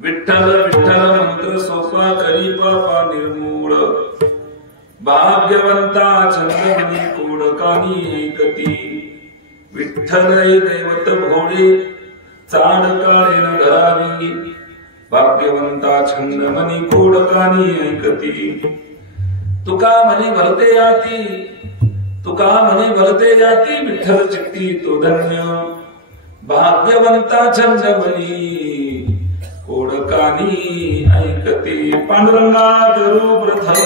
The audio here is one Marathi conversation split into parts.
विठ्ठल विठ्ठल मंत्र सोपा करी पापा निर्मूळ भाग्यवंता चंद्रमणी कोडकानी ऐकती विठ्ठल दैवत भोळे चाड काळे न धरावी भाग्यवंता छंदमणी कोडकानी ऐकती तुका म्हणे भलते जाती तुका म्हणे भलते जाती विठ्ठल चित्ती तो धन्य भाग्यवंता छंदमणी कोडकानी ऐकते पांडुरंगात रूप प्रथम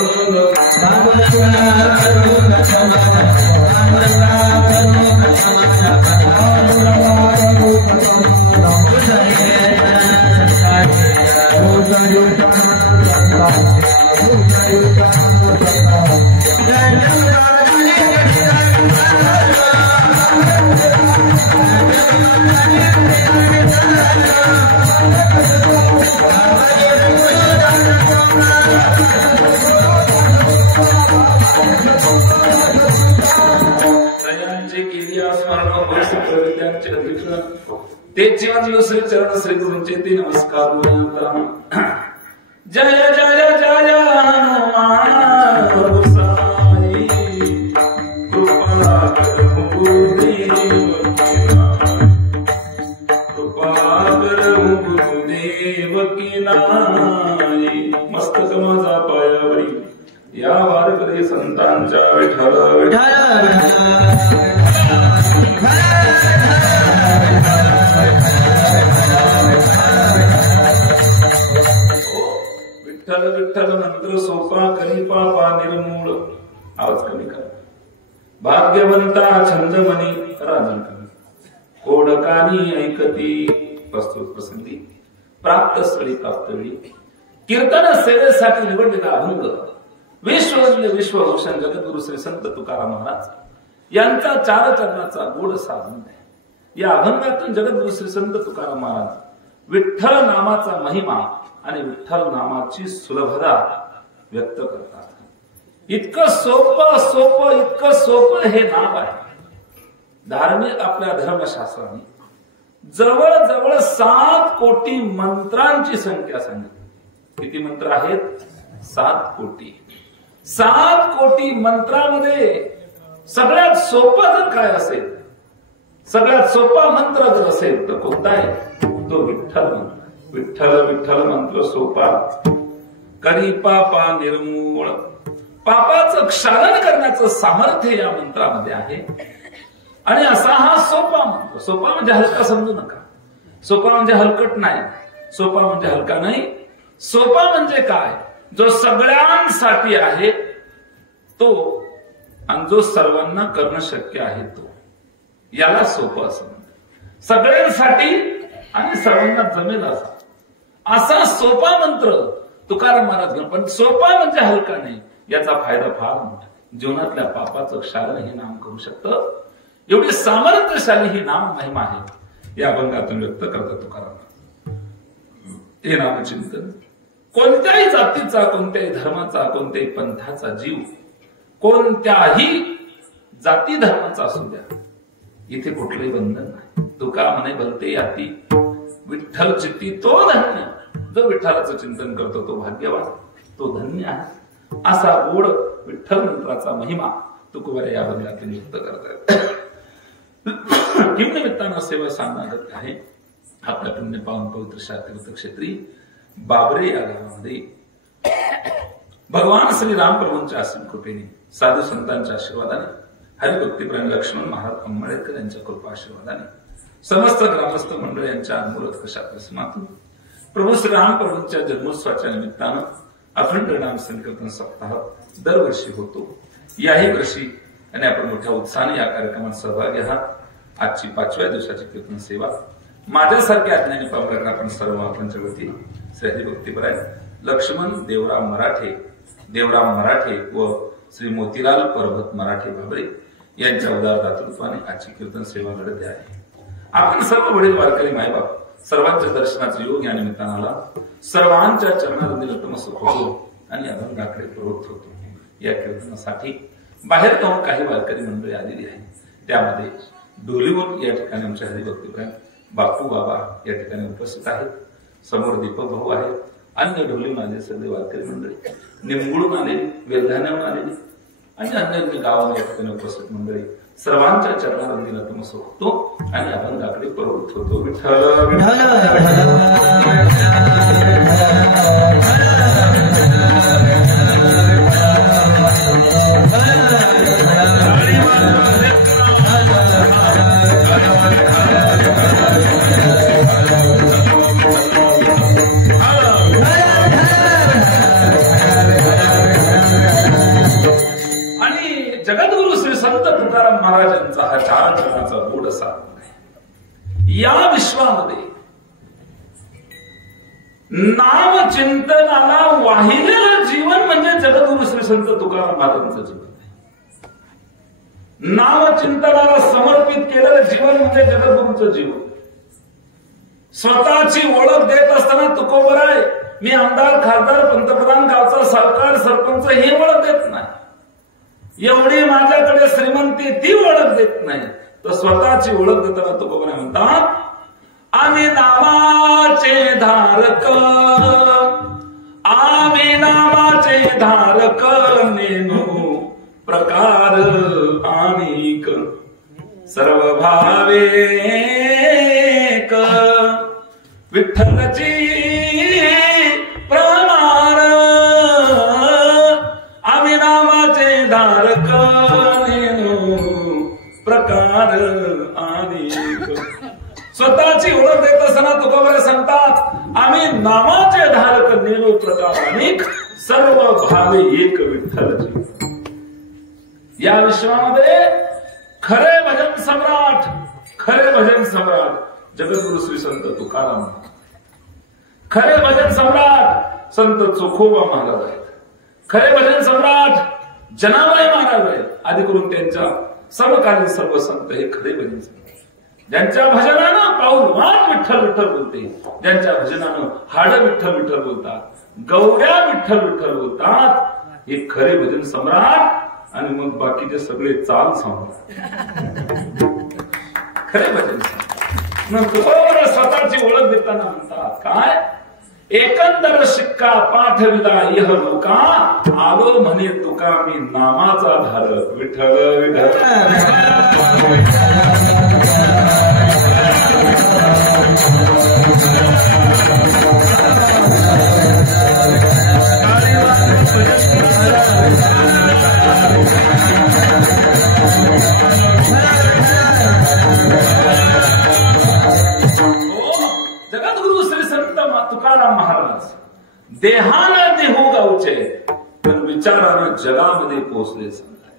ते जीवन श्री चरण श्री गुरुंचे ते नमस्कार जय जय जय हनुमान गोसाई कृपा कर गुरुदेव की नाई मस्तक माझा पायावरी या वारकरी संतांच्या विठ्ठल विठ्ठल विठ्ठल मंत्र सोपा करी पापा निर्मूळ आवाज कमी करा भाग्यवंता छंदमणी राजन कमी कोडकानी ऐकती प्रस्तुत प्रसंगी प्राप्त स्थळी प्राप्त वेळी कीर्तन सेवेसाठी निवडलेला अभंग विश्ववंद्य विश्वभूषण जगद्गुरु श्री संत तुकाराम महाराज यांचा चार चरणाचा गोडसा अभंग आहे। या अभंगातून जगद्गुरु श्री संत तुकाराम महाराज विठ्ठल नामाचा महिमा आणि विठ्ठल नामाची सुलभता व्यक्त करतात। इतकं इतकं सोपं हे नाव आहे। धार्मिक आपल्या धर्मशास्त्राने जवळजवळ 7 कोटी मंत्रांची संख्या सांगितली। किती मंत्र आहेत? 7 कोटी। 7 कोटी मंत्रामध्ये सगळ्यात सोपा जर काय असेल, सगळ्यात सोपा मंत्र जर असेल तर कोणता आहे? तो विठ्ठल मंत्र। विठ्ठल विठ्ठल मंत्र सोपा करी पापा निर्मूळ, पापाचं क्षालन करण्याचं सामर्थ्य या मंत्रामध्ये आहे। आणि असा हा सोपा मंत्र, सोपा म्हणजे हलका समजू नका, सोपा म्हणजे हलकट नाही, सोपा म्हणजे हलका नाही, सोपा म्हणजे काय? जो सगळ्यांसाठी आहे तो आणि जो सर्वांना करणं शक्य आहे तो, याला सोपं असं म्हणतात। सगळ्यांसाठी आणि सर्वांना जमेल असा सोपा मंत्र तुकाराम महाराज घेऊन, पण सोपा म्हणजे हलका नाही, याचा फायदा फार मोठा। जीवनातल्या पापाचं क्षालन हे नाम करू शकतं, एवढी सामर्थ्यशाली ही नाम महिमा आहे। या अभंगातून व्यक्त करतात तुकाराम हे नामचिंतन। कोणत्याही जातीचा, कोणत्याही धर्माचा, कोणत्याही पंथाचा जीव कोणत्याही जाती धर्माचा असू द्या, इथे कुठलंही बंधन नाही. तुका म्हणे भलते याती विठ्ठल चित्ती तो धन्य. जो विठ्ठलाचं चिंतन करतो तो भाग्यवान, तो धन्य आहे. असा गोड विठ्ठल मंत्राचा महिमा तुकोबारा या बंधनातून युक्त करतात. किम निमित्तानं सेवा सांगण्यात आहे. आपल्या पुण्य पावन पवित्र शातीर्थ क्षेत्री बाबरे या गावामध्ये भगवान श्री राम प्रभूंच्या असीम कृपेने, साधू संतांच्या आशीर्वादाने, हरिभक्तीप्राण लक्ष्मण महाराज अंबेडकर यांच्या कृपा आशीर्वादाने, समस्त ग्रामस्थ मंडळ यांच्या अनमोल कशा प्रसमातून प्रभू श्री राम प्रभूंच्या जन्मोत्सवाच्या निमित्तानं अखंड नाम संकीर्तन सप्ताह दरवर्षी होतो. याही वर्षी आणि आपण मोठ्या उत्साहाने या कार्यक्रमात सहभागी आहात. आजची 5व्या दिवसाची कीर्तन सेवा माझ्यासारख्या अज्ञानी पावकर आपण सर्व आपणच्या वतीने श्री हरिभक्तीप्राण लक्ष्मण देवराम मराठे व श्री मोतीलाल परभत मराठे बाबरे यांच्या उदार दातृत्वाने आजची कीर्तन सेवा घडत आहे. आपण सर्व वडील वारकरी मायबाप सर्वांच्या दर्शनाचा योग या निमित्तानं आला. सर्वांच्या चरणामध्ये नतमस्तक होतो आणि अभंगाकडे प्रवृत्त होतो. या कीर्तनासाठी बाहेर जाऊन काही वारकरी मंडळी आलेली आहे. त्यामध्ये डोलीवर या ठिकाणी आमच्या हरिभक्तीप्राण बापू बाबा या ठिकाणी उपस्थित आहेत. समोर दीपक भाऊ आहेत. अन्य ढोलीहून आलेले सगळे वारकरी मंडळी, निमगुडून आलेली, वेलधाण्याहून आलेली आणि अन्य गावात या ठिकाणी उपस्थित मंडळी सर्वांच्या चरणावरती नतमस्तक होतो आणि अभंगाकडे प्रवृत्त होतो. विठ्ठल महाराजांचा हा 4 चरणाचा गोड असा या विश्वामध्ये नाम चिंतनाला वाहिलेलं जीवन म्हणजे जगद्गुरु श्री संत तुकाराम महाराजांचं जीवन आहे. नाम चिंतनाला समर्पित केलेलं जीवन म्हणजे जगद्गुरूंचं जीवन. स्वतःची ओळख देत असताना तुकोबराय मी आमदार, खासदार, पंतप्रधान, गावचा सरकार, सरपंच ही ओळख देत नाही. एवढी माझ्याकडे श्रीमंती ती ओळख देत नाही. तर स्वतःची ओळख देताना तुकोबराय म्हणतात आम्ही नामाचे धारक, आम्ही नामाचे धारक, नेनो प्रकार अनेक, सर्व भावेक, विठ्ठलची प्रमाण, आम्ही नामाचे धारक, नेनो प्रकार अनेक. स्वतःची ओळख देत असताना तुकोबराय सांगतात आम्ही नामाचे धारक, नेनो प्रकार अनेक, सर्व भावे एक, विठ्ठलची. या विश्वामध्ये खरे भजन सम्राट, खरे भजन सम्राट जगद्गुरु श्री संत तुकाराम, खरे भजन सम्राट संत चोखोबा महाराज आहेत, खरे भजन सम्राट जनाबाई महाराज आहेत. आदी करून त्यांच्या समकालीन सर्व संत हे खरे भजन सम्राट, ज्यांच्या भजनानं पाऊल वाट विठ्ठल विठ्ठल बोलते, ज्यांच्या भजनानं हाड विठ्ठल विठ्ठल बोलतात, गौऱ्या विठ्ठल विठ्ठल बोलतात, हे खरे भजन सम्राट. आणि मग बाकीचे सगळे चाल सम्राट, खरे भजन सम्राट. स्वतःची ओळख देताना म्हणतात काय, एकंदर शिक्का पाठ विदा इह लोका, आलो म्हणे तुका मी नामाचा धारक, विठ्ठल विठ्ठल. जगद्गुरु श्री संत तुकाराम महाराज देहानं देहू गावचे, पण विचारानं जगामध्ये पोहोचले सांगतात.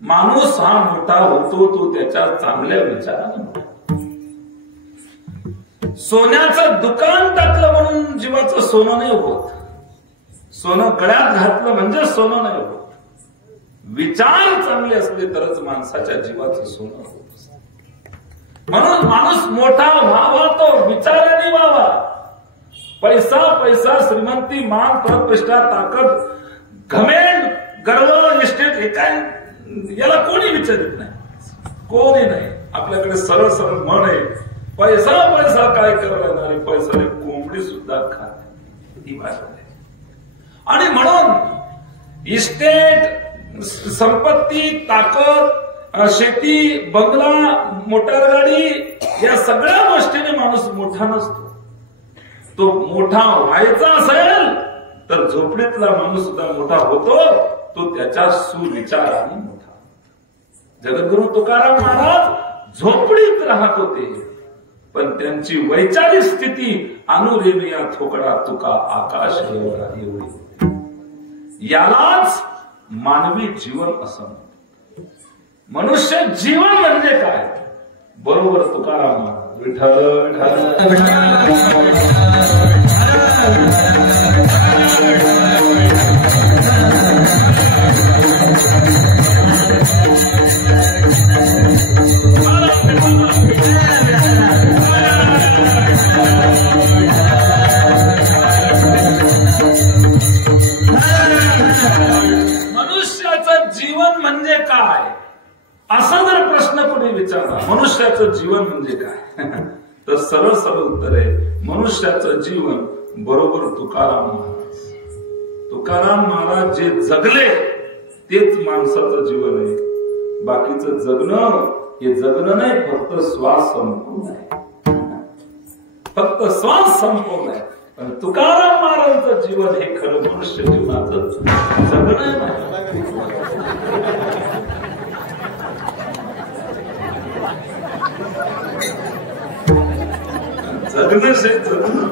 माणूस हा मोठा होतो तो त्याच्या चांगल्या विचारानं मोठा. सोन्याचं दुकान टाकलं म्हणून जीवाचं सोनं नाही होत, सोनं गळ्यात घातलं म्हणजे सोनं नाही होत. विचार चांगले असले तरच माणसाच्या जीवाचं सोनं होत. म्हणून माणूस मोठा व्हावा तो विचाराने व्हावा. पैसा पैसा, श्रीमंती, मान, पद, प्रतिष्ठा, ताकद, घमेंड, गर्व इस्टेट हे काय याला कोणी विचारित नाही, कोणी नाही. आपल्याकडे सरळ सरळ म्हण आहे, पैसा पैसा काय करायला आणि पैसा कोंबडी सुद्धा खात, ही भाषा आहे. आणि म्हणून इस्टेट, संपत्ती, ताकद, शेती, बंगला, मोटार गाडी या सगळ्या गोष्टीने माणूस मोठा नसतो. तो मोठा व्हायचा असेल तर झोपडीतला माणूस सुद्धा मोठा होतो, तो त्याच्या सुविचाराने मोठा. जगद्गुरु तुकाराम महाराज झोपडीत राहत होते, पण त्यांची वैचारिक स्थिती अनुरेविया थोकडा तुका आकाश एवढी. यालाच मानवी जीवन असं म्हणतात. मनुष्य जीवन म्हणजे काय? बरोबर तुकाराम महाराज विठ्ठल मनुष्याचं जीवन म्हणजे काय असा जर प्रश्न कोणी विचारला, मनुष्याचं जीवन म्हणजे काय, तर सरळ सरळ उत्तर आहे मनुष्याचं जीवन बरोबर तुकाराम महाराज. तुकाराम महाराज जे जगले तेच माणसाचं जीवन आहे. बाकीचं जगणं हे जगणं नाही, फक्त श्वास संपवणं आहे, फक्त श्वास संपवणं आहे. पण तुकाराम महाराजांचं जीवन हे खरं मनुष्य जीवनाचं जगणं नाही. जगणं से जगणं.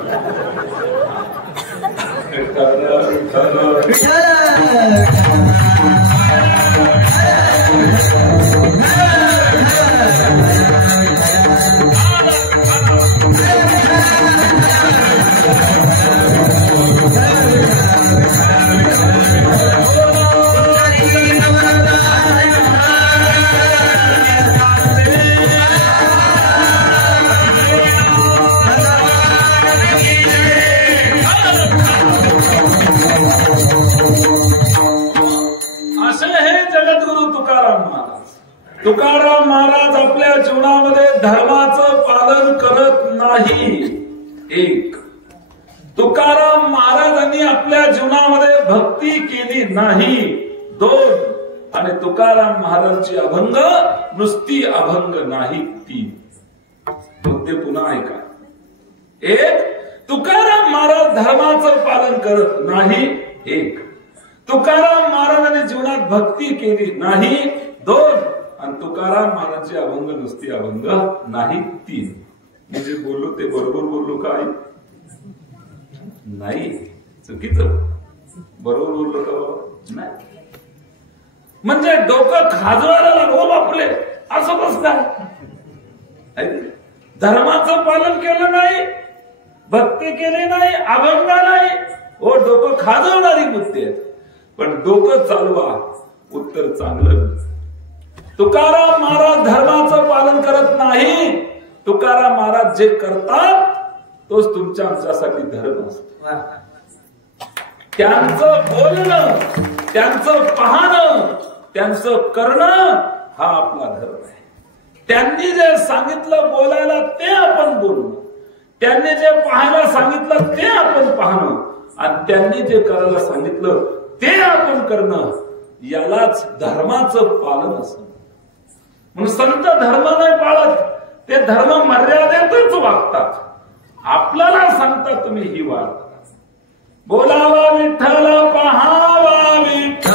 तुकाराम महाराज आपल्या जीवनामध्ये धर्माचं पालन करत नाही. एक, तुकाराम महाराजांनी आपल्या जीवनामध्ये भक्ती केली नाही. दोन, आणि तुकाराम महाराजांची अभंग नुसती अभंग नाही. तीन मुद्दे पुन्हा ऐका. एक, तुकाराम महाराज धर्माचं पालन करत नाही. एक, तुकाराम महाराजांनी जीवनात भक्ती केली नाही. दोन, आणि तुकाराम महाराजांची अभंग नुसती अभंग नाही. तीन. मी जे बोललो ते बरोबर बोललो काय? नाही, चुकीचं. बरोबर बोललो का? नाही. म्हणजे डोकं खाजवायला लागो बापरे, असं कस काय? धर्माचं पालन केलं नाही, भक्ती केली नाही, अभंग नाही, हो डोकं खाजवणारी मुद्दे आहेत. पण डोकं चालवा, उत्तर चांगलं. तुकाराम महाराज धर्माचं पालन करत नाही. तुकाराम महाराज जे करतात तोच तुमच्या आमच्यासाठी धर्म असतो. त्यांचं बोलणं, त्यांचं पाहणं, त्यांचं करणं हा आपला धर्म आहे. त्यांनी जे सांगितलं बोलायला ते आपण बोलणं, त्यांनी जे पाहायला सांगितलं ते आपण पाहणं, आणि त्यांनी जे करायला सांगितलं ते आपण करणं, यालाच धर्माचं पालन असतं. म्हणून संत धर्म नाही पाळत, ते धर्म मर्यादेतच वागतात. आपल्याला सांगतात तुम्ही ही वाग. बोलावा विठ्ठल, पहावा विठ्ठल,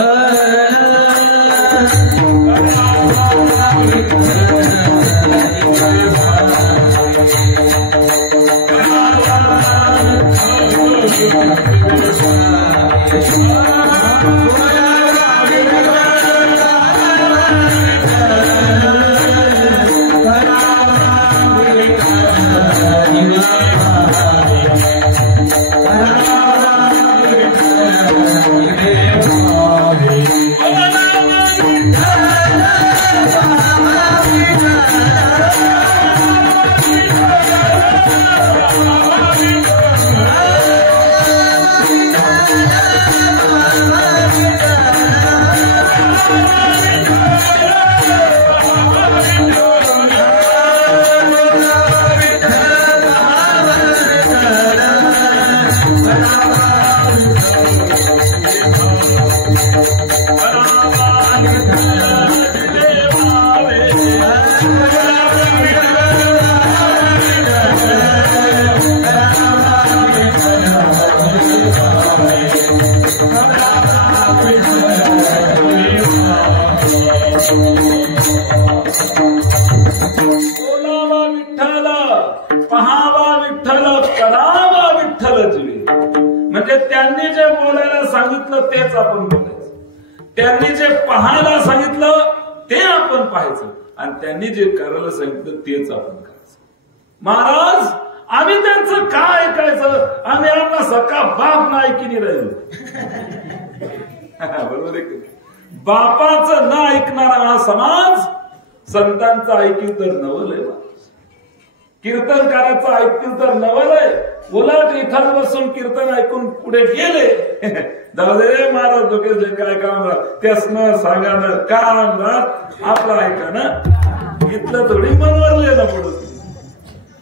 Amen. तेच आपण बोलायचं, त्यांनी जे पाहायला सांगितलं ते आपण पाहायचं आणि त्यांनी जे करायला सांगितलं तेच आपण करायचं. महाराज आम्ही त्यांचं काय ऐकायचं, आम्ही आपला सका बाप ना ऐकी राहिलो. बरोबर आहे. बापाचं न ऐकणारा हा समाज संतांचं ऐकतील तर नवल आहे, कीर्तनकाराचं ऐकतील तर नवल आहे. उलट इथं बसून कीर्तन ऐकून पुढे गेले, जाऊ दे रे महाराज डोके काय काम राहत, त्यासनं सांगानं काम राहत, आपलं ऐका ना, इथलं थोडी मनवरले ना पडत.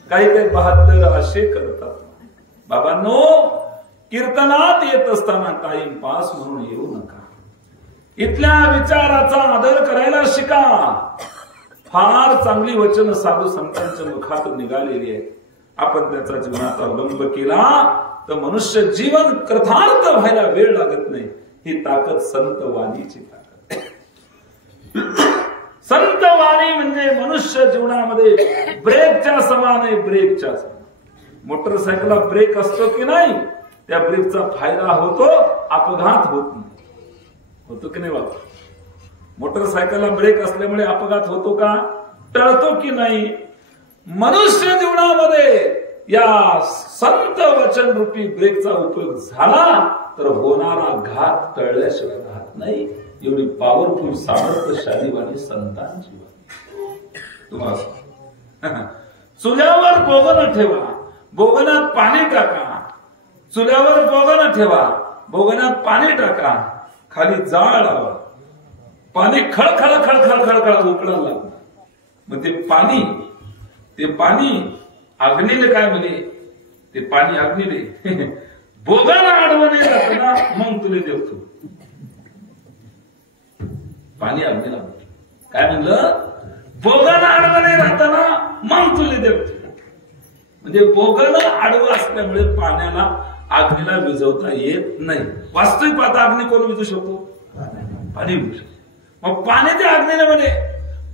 काही काही 72 असे करतात. बाबांनो, कीर्तनात येत असताना टाइमपास म्हणून येऊ नका. इथल्या विचाराचा आदर करायला शिका. फार चांगली वचन साधू संतांच्या मुखात निघालेली आहे. आपण त्याचा जीवनात अवलंब केला तर मनुष्य जीवन कृतार्थ व्हायला वेळ लागत नाही. ही ताकद संत वाणीची ताकद. संत वाणी म्हणजे मनुष्य जीवनामध्ये ब्रेकच्या समान आहे, ब्रेकच्या समान. मोटरसायकलला ब्रेक असतो की नाही, त्या ब्रेकचा फायदा होतो, अपघात होत नाही. होतो की नाही बाबा? मोटरसायकलला ब्रेक असल्यामुळे अपघात होतो का, टळतो की नाही? मनुष्य जीवनामध्ये या संत वचन रूपी ब्रेकचा उपयोग झाला तर होणारा घात टळल्याशिवाय राहत नाही. एवढी पॉवरफुल सामर्थ्यशाली वाणी संतांची वाणी. तुम्हाला चुल्यावर बोगणं ठेवा, बोगण्यात पाणी टाका. चुल्यावर बोगणं ठेवा, बोगण्यात पाणी टाका, खाली जाळ लावा, पाणी खळखळ खळखळ खळखळ उकळायला लागणार. मग ते पाणी अग्नीले काय म्हणे, ते पाणी अग्नीले बोगाला आडवणे जात ना, मग तुले देवतो. पाणी अग्नीला काय म्हणलं, बोगाला आडवणे राहताना मग तुले देवतो. म्हणजे बोगाला आडवं असल्यामुळे पाण्याला अग्नीला विझवता येत नाही. वास्तविक पाहता अग्नी कोण विझू शकतो? पाणी विझू शकतो. मग पाणी ते अग्नीला म्हणे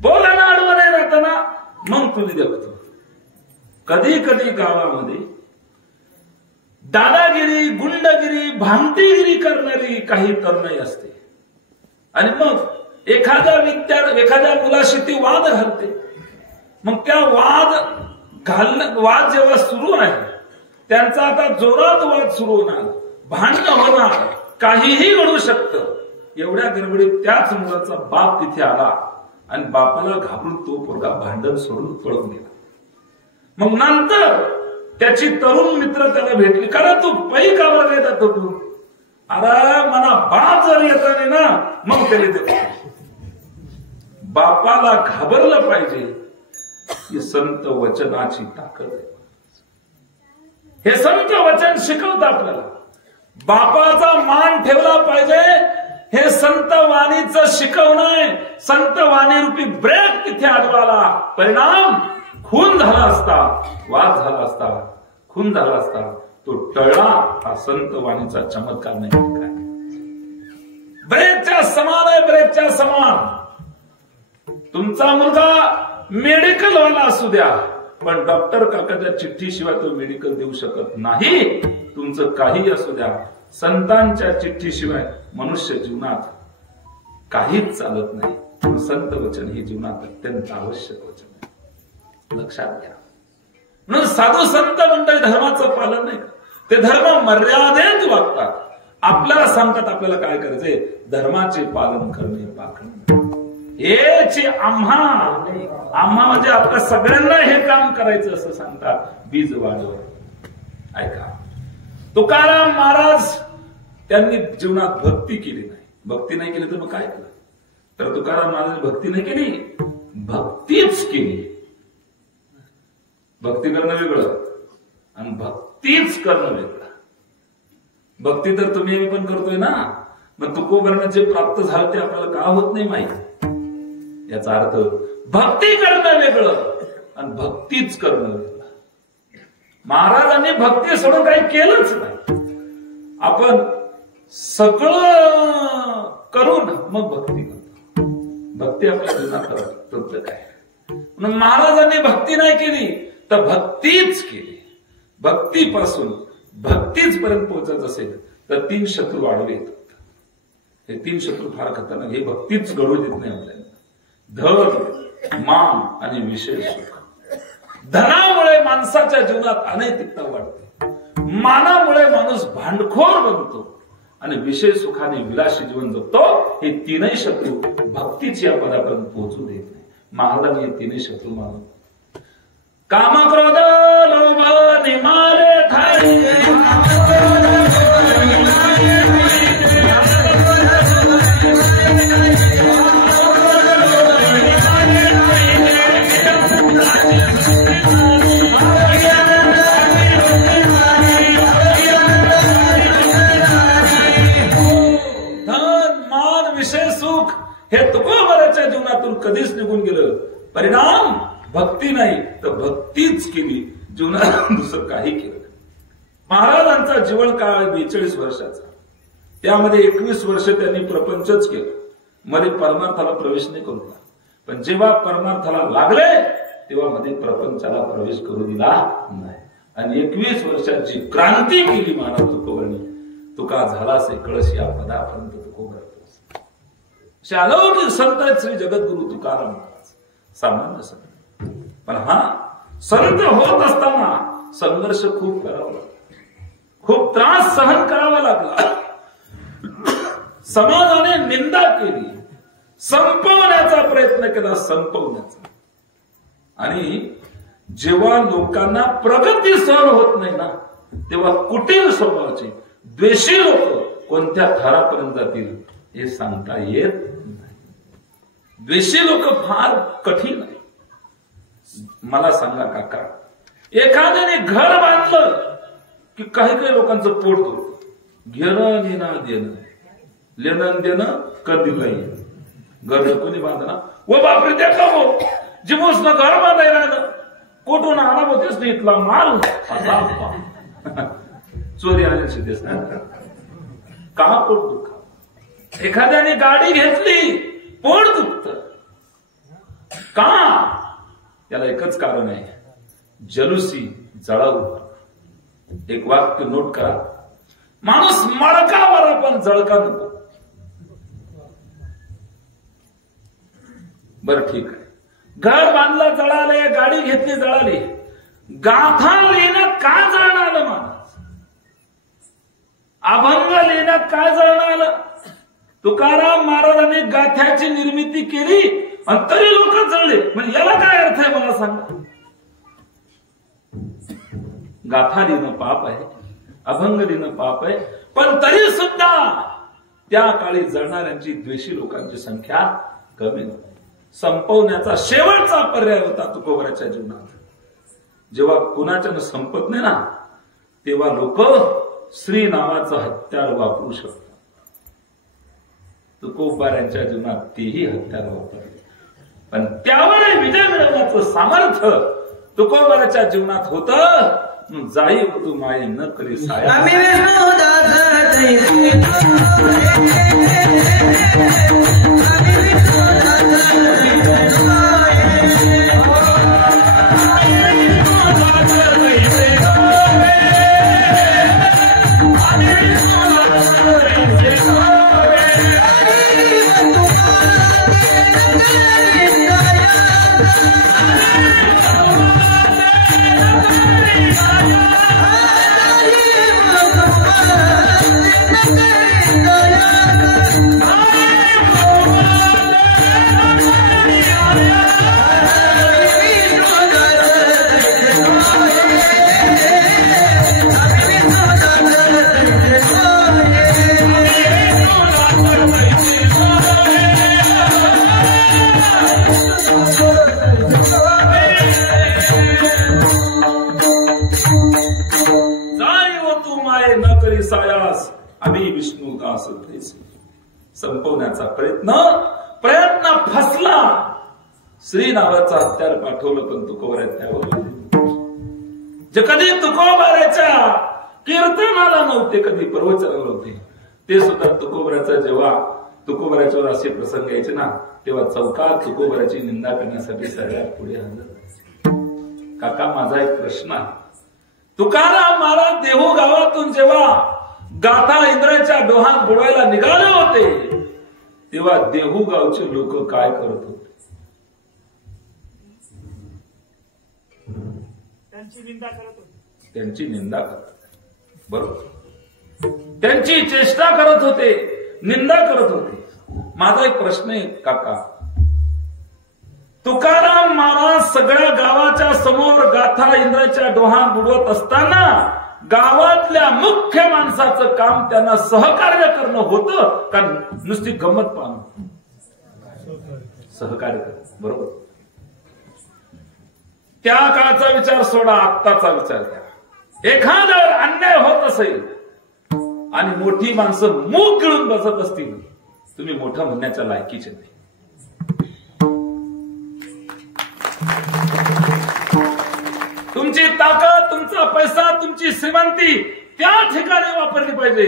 बोगाला आडवं नाही राहताना मग तुले देवतो. कधी कधी गावामध्ये दादागिरी, गुंडगिरी, भांगतीगिरी करणारी काही तरुणाई असते आणि मग एखाद्या मुलाशी ती वाद घालते. मग त्या वाद जेव्हा सुरू आहे, त्यांचा आता जोरात वाद सुरू होणार, भांडण होणार, काहीही घडू शकतं. एवढ्या गडबडीत त्याच मुलाचा बाप तिथे आला आणि बापाला घाबरून तो पोरगा भांडण सोडून पळून गेला. मग नंतर त्याची तरुण मित्र त्याला भेटली, कारण तू पै का बरं येत होतो तू? अरे मला बाप जर येत नाही ना मग त्याला देतो. बापाला घाबरलं पाहिजे, ही संत वचनाची ताकद आहे. हे संत वचन शिकवतं आपल्याला. बापाचा मान ठेवला पाहिजे, हे संत वाणीचं शिकवणं आहे. संत वाणी रूपी ब्रेक तिथे अडवाला, परिणाम खून झाला असता, वाद झाला असता, खून झाला असता, तो टळला. हा संत वाणीचा चमत्कार नाही काय? ब्रेकच्या समान आहे, ब्रेकच्या समान. तुमचा मुलगा मेडिकल वाला असू द्या, पण डॉक्टर काकाच्या चिठ्ठीशिवाय तो मेडिकल देऊ शकत नाही. तुमचं काही असू द्या, संतांच्या चिठ्ठीशिवाय मनुष्य जीवनात काहीच चालत नाही. संत वचन ही जीवनात अत्यंत आवश्यक वचन आहे, लक्षात घ्या. म्हणून साधू संत मंडळी धर्माचं पालन नाही, ते धर्म मर्यादेत वागतात. आपल्याला सांगतात आपल्याला काय करायचंय, धर्माचे पालन करणे, पाखणे. हेच आम्हा म्हणजे आपल्या सगळ्यांना हे काम करायचं असं सांगतात. बीज वाढव. ऐका, तुकाराम महाराज त्यांनी जीवनात भक्ती केली नाही. भक्ती नाही केली तर मग काय केलं? तर तुकाराम महाराज भक्ती नाही केली, भक्तीच केली. भक्ती करणं वेगळं आणि भक्तीच करणं वेगळं. भक्ती तर तुम्ही पण करतोय ना, मग तुकोबरनं जे प्राप्त झालं ते आपल्याला का होत नाही माहिती. याचा अर्थ भक्ती करणं वेगळं आणि भक्तीच करणं वेगळं. महाराजांनी भक्ती सोडून काही केलंच नाही. आपण सगळं करून मग भक्ती करतो. भक्ती आपल्या जीवनात तुमचं काय? म्हणून महाराजांनी भक्ती नाही केली तर भक्तीच केली. भक्तीपासून भक्तीच पर्यंत पोहोचत असेल तर 3 शत्रू आडवे येतात. हे 3 शत्रू फार खतरनाक. हे भक्तीच घडू देत नाही आपल्याला. धन, मान आणि विषय सुख. धनामुळे माणसाच्या जीवनात अनैतिकता वाढते, मानामुळे माणूस भांडखोर बनतो आणि विषय सुखाने विलासी जीवन जगतो. हे 3 शत्रू भक्तीची या पदापर्यंत पोहोचू देत नाही. महाराजांनी हे 3 शत्रू मानून काम, क्रोध, लोभ, निमाले ठाई. हे तुकोबाराच्या जीवनातून कधीच निघून गेलं. परिणाम भक्ती नाही तर भक्तीच केली, जीवनात दुसरं काही केलं. महाराजांचा जीवनकाळ 42 वर्षाचा. त्यामध्ये 21 वर्ष त्यांनी प्रपंचच केलं. मध्ये परमार्थाला प्रवेश नाही करू दिला. पण जेव्हा परमार्थाला लागले तेव्हा मध्ये प्रपंचाला प्रवेश करू दिला नाही. आणि 21 वर्षात जी क्रांती केली महाराज तुकोबांनी, तुका झालासे कळस या पदापर्यंत तुकोबार. अलौकिक संत आहेत श्री जगद्गुरु तुकाराम महाराज. सामान्य संत. पण हा संत होत असताना संघर्ष खूप करावा लागला, खूप त्रास सहन करावा लागला. समाजाने निंदा केली, संपवण्याचा प्रयत्न केला, संपवण्याचा. आणि जेव्हा लोकांना प्रगती सहन होत नाही ना, तेव्हा कुटील स्वभावाचे द्वेषी लोक कोणत्या थरापर्यंत जातील हे सांगता येत नाही. द्वेषी लोक फार कठीण आहे. मला सांगा काका, एखाद्याने घर बांधलं की काही काही लोकांचं पोट धुतं. घेणं देणं देणं, लेणं देणं कधी नाही. घर कोणी बांधणार? व बापरे त्या का हो जिमोसनं घर बांधायला राहिलं, कोठून आणा होतेच नाही इथला माल. चोरी आणायची तेच ना, का पोट दुखा. एखाद्याने गाडी घेतली, पोट दुखत का? त्याला एकच कारण आहे, जलुसी, जळाऊ. एक वाक्य नोट करा, माणूस मडका बरा पण जळका नको. बरं ठीक आहे, घर बांधलं जळाले, गाडी घेतली जळाली, गाथा लिहिणं काय जळणं आलं माणूस? अभंग लिहिणं काय जळणं आलं? तुकाराम महाराजांनी गाथ्याची निर्मिती केली आणि तरी लोक जळले, म्हणजे याला काय अर्थ आहे मला सांगा? गाथा लिहिणं पाप आहे, अभंग लिहिणं पाप आहे, पण तरी सुद्धा त्या काळी जळणाऱ्यांची, द्वेषी लोकांची संख्या कमी नव्हती. संपवण्याचा शेवटचा पर्याय होता तुकोबाराच्या जीवनात. जेव्हा कुणाच्यानं संपत नाही ना, तेव्हा लोक श्री नावाचं हत्यार वापरू शकतात. तुकोबाराच्या जीवनात तेही हत्यार वापरले, पण त्यावर विजय मिळवण्याचं सामर्थ्य तुकोबाराच्या जीवनात होतं. जाई तू माये न करी साया. संपवण्याचा प्रयत्न फसला. श्री नावाचा हत्यार पाठवलं, पण तुकोबार त्यावर जे कधी तुकोबाराच्या कीर्तनाला नव्हते, कधी प्रवचनाला नव्हते, ते सुद्धा तुकोबाराचा जेव्हा तुकोबाराच्यावर असे प्रसंग यायचे ना, तेव्हा चौकात तुकोबाराची निंदा करण्यासाठी सगळ्यात पुढे हजर. काका, माझा एक प्रश्न आहे. तुकाराम महाराज देहू गावातून जेव्हा गाथा इंद्राच्या डोहात बुडवायला निघाले होते, तेव्हा देहू गावचे लोक काय करत होते? त्यांची निंदा करत होते. त्यांची निंदा करत होते. बरोबर, त्यांची चेष्टा करत होते, निंदा करत होते. माझा एक प्रश्न आहे काका, तुकाराम महाराज सगळ्या गावाच्या समोर गाथा इंद्राच्या डोहा बुडवत असताना गावातल्या मुख्य माणसाचं काम त्यांना सहकार्य करणं होतं का नुसती गंमत पाहणं? सहकार्य करणं. बरोबर. त्या काळचा विचार सोडा, आत्ताचा विचार करा. एखादा अन्याय होत असेल आणि मोठी माणसं मूग गिळून बसत असतील, तुम्ही मोठं म्हणण्याच्या लायकीचे नाही. तुमची ताकद, तुमचा पैसा, तुमची श्रीमंती त्या ठिकाणी वापरली पाहिजे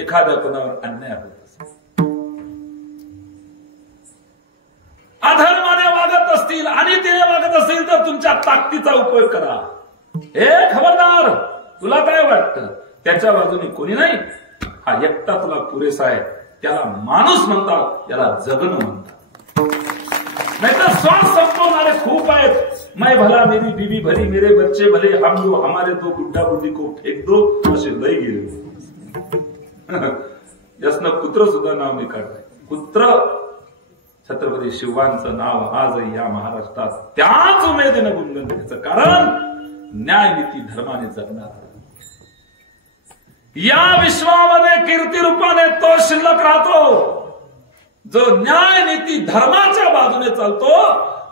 एखाद्या कोणावर अन्याय होत असेल. अधर्माने वागत असतील आणि तिने वागत असतील तर तुमच्या ताकदीचा उपयोग करा. हे खबरदार, तुला काय वाटतं त्याच्या बाजूने कोणी नाही, हा एकटा तुला पुरेसा आहे. त्याला माणूस म्हणतात, याला जगणं म्हणतात. नाहीतर श्वास संपवणारे खूप आहेत. मैं भला मेरी बीवी भली, मेरे बच्चे भले, हम दो हमारे दो, बुड्ढा बुड्ढी को फेक दो, असे लई गेले. यासनं कुत्र सुद्धा नाव मी काढलंय. कुत्र छत्रपती शिवांचं नाव आजही या महाराष्ट्रात त्याच उमेदीनं गुणगुण त्याचं कारण न्याय नीती धर्माने जगणार. या विश्वामध्ये कीर्तिरूपाने तो शिल्लक राहतो जो न्याय नीती धर्माच्या बाजूने चालतो.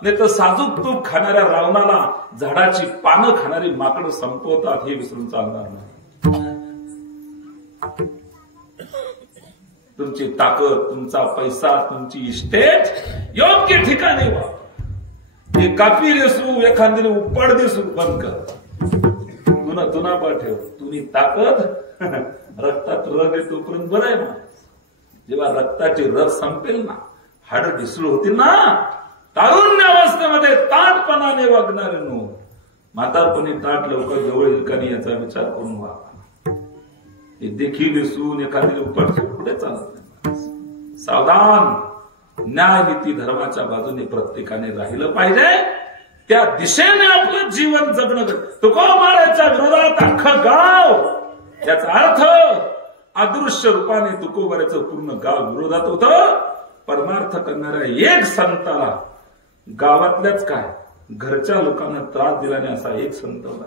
नाही तर साजूक तूप खाणाऱ्या रावणाला झाडाची पानं खाणारी माकडं संपवतात, हे विसरून चालणार नाही. तुमची ताकद, तुमचा पैसा, तुमची इस्टेट योग्य ठिकाणी वापर. हे कापी रेसू एखाद्याने उपड दिसू बंद कर. जुना ठेव. तुम्ही ताकद रक्तात रग आहे तोपर्यंत बरं आहे ना. जेव्हा रक्ताची रग संपेल ना, हाड ढिसूळ होतील ना, तारुण्यावस्थेमध्ये ताटपणाने वागणारे नो, म्हातारपणी ताट लवकर जवळ येईल का नाही याचा विचार करून वागा. हे देखील दिसून एखादी उपड पुढे चालत नाही. सावधान. न्याय नीती धर्माच्या बाजूने प्रत्येकाने राहिलं पाहिजे. त्या दिशेने आपलं जीवन जगणं. तुकोबाराच्या विरोधात अख्खं गाव, याचा अर्थ अदृश्य रूपाने तुकोबाराचं पूर्ण गाव विरोधात होतं. परमार्थ करणाऱ्या एक संताला गावातल्याच काय घरच्या लोकांना त्रास दिल्याने असा एक संत होता.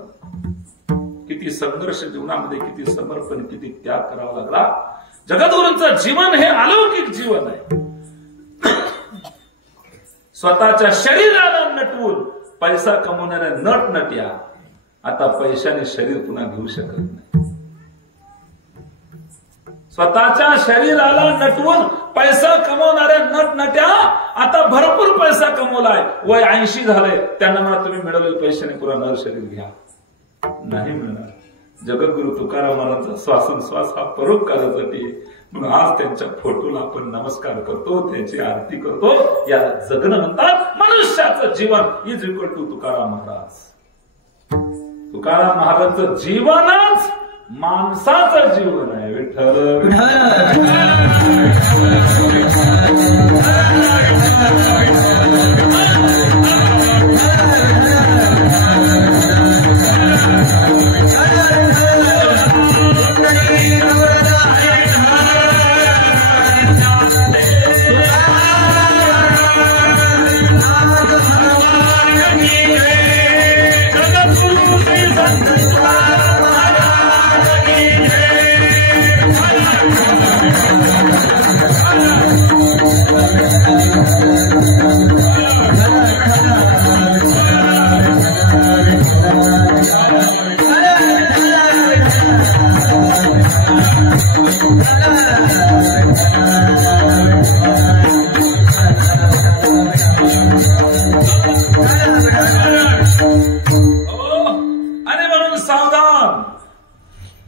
किती संघर्ष जीवनामध्ये, किती समर्पण, किती त्याग करावा लागला. जगद्गुरूंचं जीवन हे अलौकिक जीवन आहे. स्वतःच्या शरीराला नटवून पैसा कमवणाऱ्या नटनट्या आता पैशाने शरीर पुन्हा घेऊ शकत नाही. स्वतःच्या शरीराला नटवून पैसा कमवणाऱ्या नटनट्या आता भरपूर पैसा कमवलाय, वय 80 झालंय, त्यांना मला तुम्ही मिळवलेल्या पैशाने पुरा नर शरीर घ्या, नाही मिळणार. जगद्गुरु तुकाराम महाराजांचा श्वासोश्वास हा परोपकारासाठी. म्हणून आज त्यांच्या फोटोला आपण नमस्कार करतो, त्यांची आरती करतो. या जगणं म्हणतात. मनुष्याचं जीवन is equal to Tukaram Maharaj. Tukaram महाराजांचं जीवनच माणसाचं जीवन आहे. विठ्ठल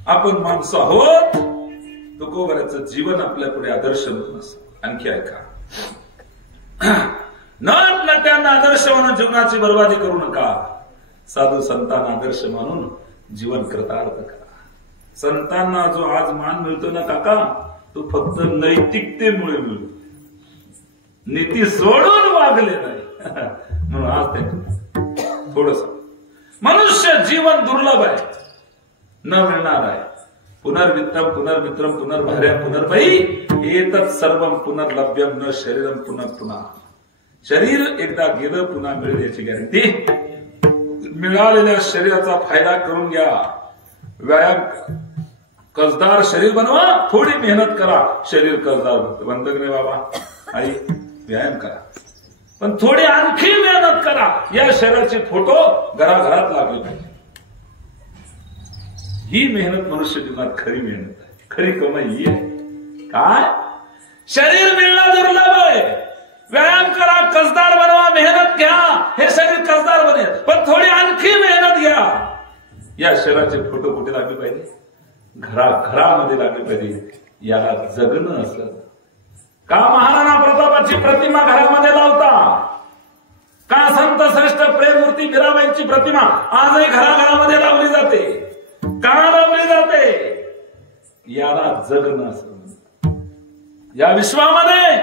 आपण माणसं आहोत. तुकोबाराचं जीवन आपल्या पुढे आदर्श म्हणून. आणखी ऐका, नटनट्यांना आदर्श म्हणून जीवनाची बर्बादी करू नका. साधू संतांना आदर्श म्हणून जीवन कृतार्थ करा. संतांना जो आज मान मिळतो ना काका, तो फक्त नैतिकतेमुळे मिळतो. नीती सोडून वागले नाही म्हणून आज त्यांनी थोडस मनुष्य जीवन दुर्लभ आहे, न मिळणार आहे. पुनर्वित्तम पुनर्मित्रम पुनर्भार्या पुनर्भयी एतत् सर्वम पुनर्लभ्यम न शरीरम पुनः. शरीर एकदा गेलं पुन्हा मिळेल याची गॅरंटी. मिळालेल्या शरीराचा फायदा करून घ्या. व्यायाम कर्जदार शरीर बनवा, थोडी मेहनत करा, शरीर कर्जदार बनतं की नाही बाबा? आई व्यायाम करा, पण थोडी आणखी मेहनत करा. या शरीराचे फोटो घराघरात लागले पाहिजे. ही मेहनत मनुष्य जीवनात खरी मेहनत आहे, खरी कमाई ही आहे. काय? शरीर मिळणं दुर्लभ आहे. व्यायाम करा, कर्जदार बनवा, मेहनत घ्या, हे शरीर कर्जदार बनेल, पण थोडी आणखी मेहनत घ्या. या शरीराचे फोटो कुठे लागले पाहिजे? घरामध्ये लागले पाहिजे. याला जगणं असलं. का महाराणा प्रतापाची प्रतिमा घरामध्ये लावता? का संत श्रेष्ठ प्रेममूर्ती मीराबाईंची प्रतिमा आजही घराघरामध्ये लावली जाते? का लावली जाते? याला जगणं असं. या विश्वामध्ये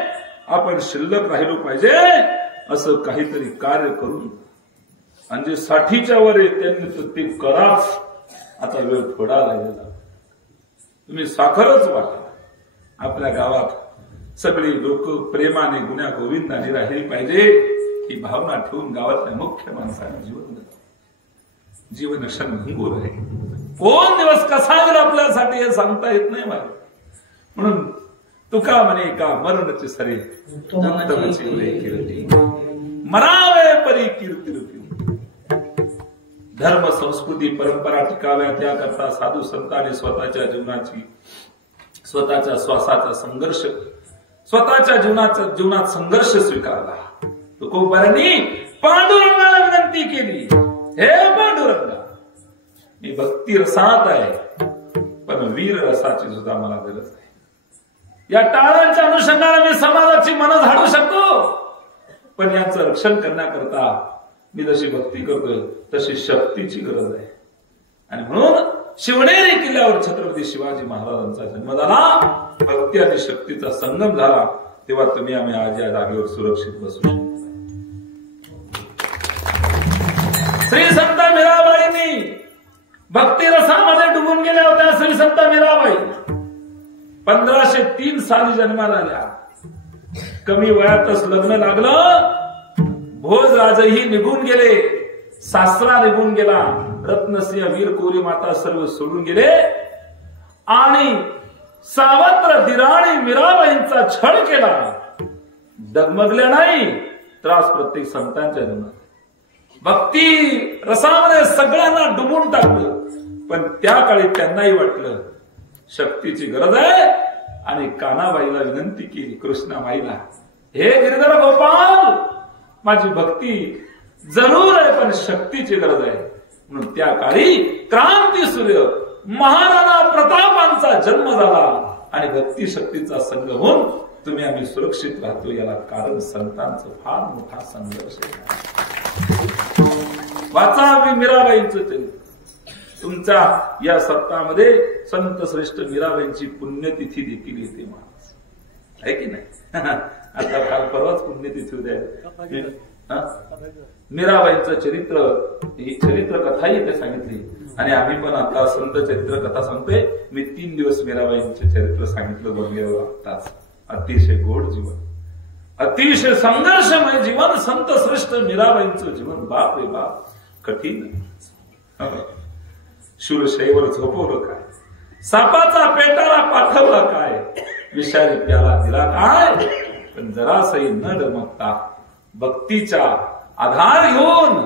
आपण शिल्लक राहिलो पाहिजे असं काहीतरी कार्य करून, आणि जे 60च्या वर आहे त्यांनी तर ते कराच. आता वेळ थोडा राहिलेला. तुम्ही साखरच वाटा. आपल्या गावात सगळी लोक प्रेमाने गुण्या गोविंदाने राहिली पाहिजे ही भावना ठेवून गावातल्या मुख्य माणसाने जीवन क्षणभंगूर आहे. कोण दिवस कसा जर आपल्यासाठी हे सांगता येत नाही मला. म्हणून तुका म्हणे का मरणचे सरे मरावे परी कीर्ती. धर्म संस्कृती परंपरा टिकाव्या त्याकरता साधू संतांनी स्वतःच्या जीवनाची, स्वतःच्या श्वासाचा संघर्ष, स्वतःच्या जीवनात संघर्ष स्वीकारला. तुकोबारांनी पांडुरंगाला विनंती केली, हे पांडुरंगा, मी भक्ती रसात आहे, पण वीर रसाची सुद्धा मला गरज आहे. या टाळांच्या अनुषंगाने मी समाजाची मनं झाडू शकतो, पण यांचं रक्षण करण्याकरता मी जशी भक्ती करतोय तशी शक्तीची गरज आहे. आणि म्हणून शिवनेरी किल्ल्यावर छत्रपती शिवाजी महाराजांचा जन्म झाला. भक्ती आणि शक्तीचा संगम झाला. तेव्हा तुम्ही आम्ही आज या जागेवर सुरक्षित बसू शकतो. श्री संत मीराबाईंनी भक्ती रसामध्ये डुबून गेल्या होत्या. श्री संत मीराबाई 1503 साली जन्माला आल्या. कमी वयातच लग्न लागलं. भोजराजही निघून गेले, सासरा निघून गेला, रत्नसिंह वीर कोरी माता सर्व सोडून गेले. आणि सावत्र दिराणी मीराबाईंचा छळ केला. डगमगल्या नाही, त्रास प्रत्येक संतांच्या जीवनात. भक्ती रसामध्ये सगळ्यांना डुबून टाकलं, पण त्या काळी त्यांनाही वाटलं शक्तीची गरज आहे. आणि कानाबाईला विनंती केली, कृष्णाबाईला, हे गिरधर गोपाल, माझी भक्ती जरूर आहे पण शक्तीची गरज आहे. म्हणून त्या काळी क्रांती सूर्य महाराणा प्रतापांचा जन्म झाला. आणि भक्ती शक्तीचा संगम होऊन तुम्ही आम्ही सुरक्षित राहतो. याला कारण संतांचं फार मोठा संघर्ष आहे. वाचा मीराबाईंचं चरित्र. तुमच्या या सप्ताहामध्ये संत श्रेष्ठ मीराबाईंची पुण्यतिथी देखील येते माणूस, आहे की नाही? आता काल परवाच पुण्यतिथी होत्या. मीराबाईंचं चरित्र कथाही इथे सांगितली. आणि आम्ही पण आता संत चरित्र कथा सांगतोय. मी 3 दिवस मीराबाईंचे चरित्र सांगितलं बघल्यावर आताच. अतिशय गोड जीवन, अतिशय संघर्षमय जीवन. संत श्रेष्ठ मीराबाईंचं जीवन बाप रे बाप कठीण. शूरशैवर झोपवलं काय, सापाचा पेटाला पाठवला काय, विषारी प्याला दिला काय. पण जरासही न डमकता भक्तीचा आधार घेऊन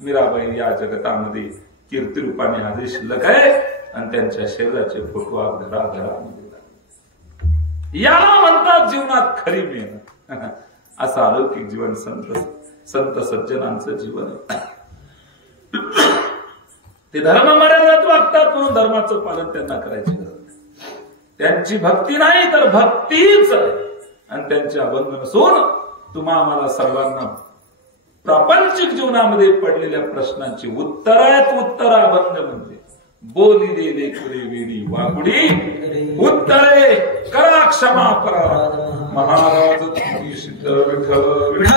मीराबाई या जगतामध्ये कीर्तिरूपाने आधी शिल्लक आहे. आणि त्यांच्या शरीराचे फोटो घराघरामध्ये याला म्हणतात जीवनात खरी मेहनत. असं अलौकिक जीवन संत सज्जनांचं जीवन आहे. ते धर्म मर्यादेत वागतात म्हणून धर्माचं पालन त्यांना करायची गरज नाही. त्यांची भक्ती नाही तर भक्तीच आणि त्यांचे अभंग नसून तुम्हा आम्हाला सर्वांना प्रापंचिक जीवनामध्ये पडलेल्या प्रश्नांची उत्तर आहेत. उत्तराभंग म्हणजे बोली दे लेकरे वेडी वाकुडी उत्तरे करा क्षमा करा महाराज तुझी सिद्ध विठ्ठल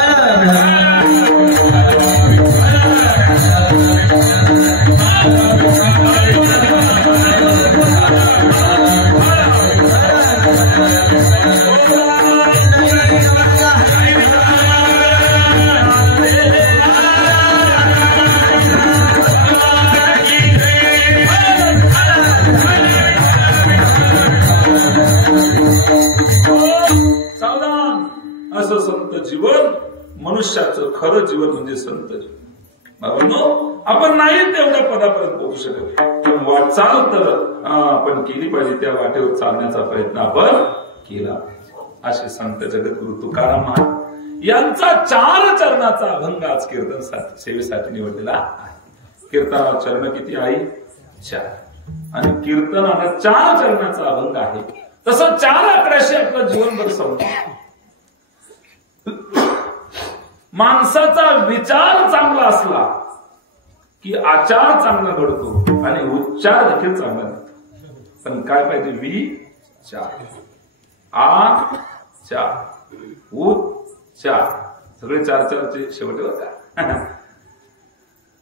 असं संत जीवन मनुष्याचं खरं जीवन म्हणजे संत जीवन बाबांनो आपण नाही तेवढ्या पदापर्यंत पोहोचू शकत पण वाटचाल तर आपण केली पाहिजे त्या वाटेवर चालण्याचा प्रयत्न आपण केला असे संत जगद्गुरु तुकाराम महाराज यांचा 4 चरणाचा अभंग आज कीर्तन सेवेसाठी निवडलेला आहे कीर्तनाला चरण किती आहे 4 आणि कीर्तनाला 4 चरणाचा अभंग आहे तसं 4 आकड्याशी आपलं जीवनभर संपत माणसाचा विचार चांगला असला की आचार चांगला घडतो आणि उच्चार देखील चांगला घडतो पण काय पाहिजे विचार आचार उच्चार सगळे 4 शेवटी होता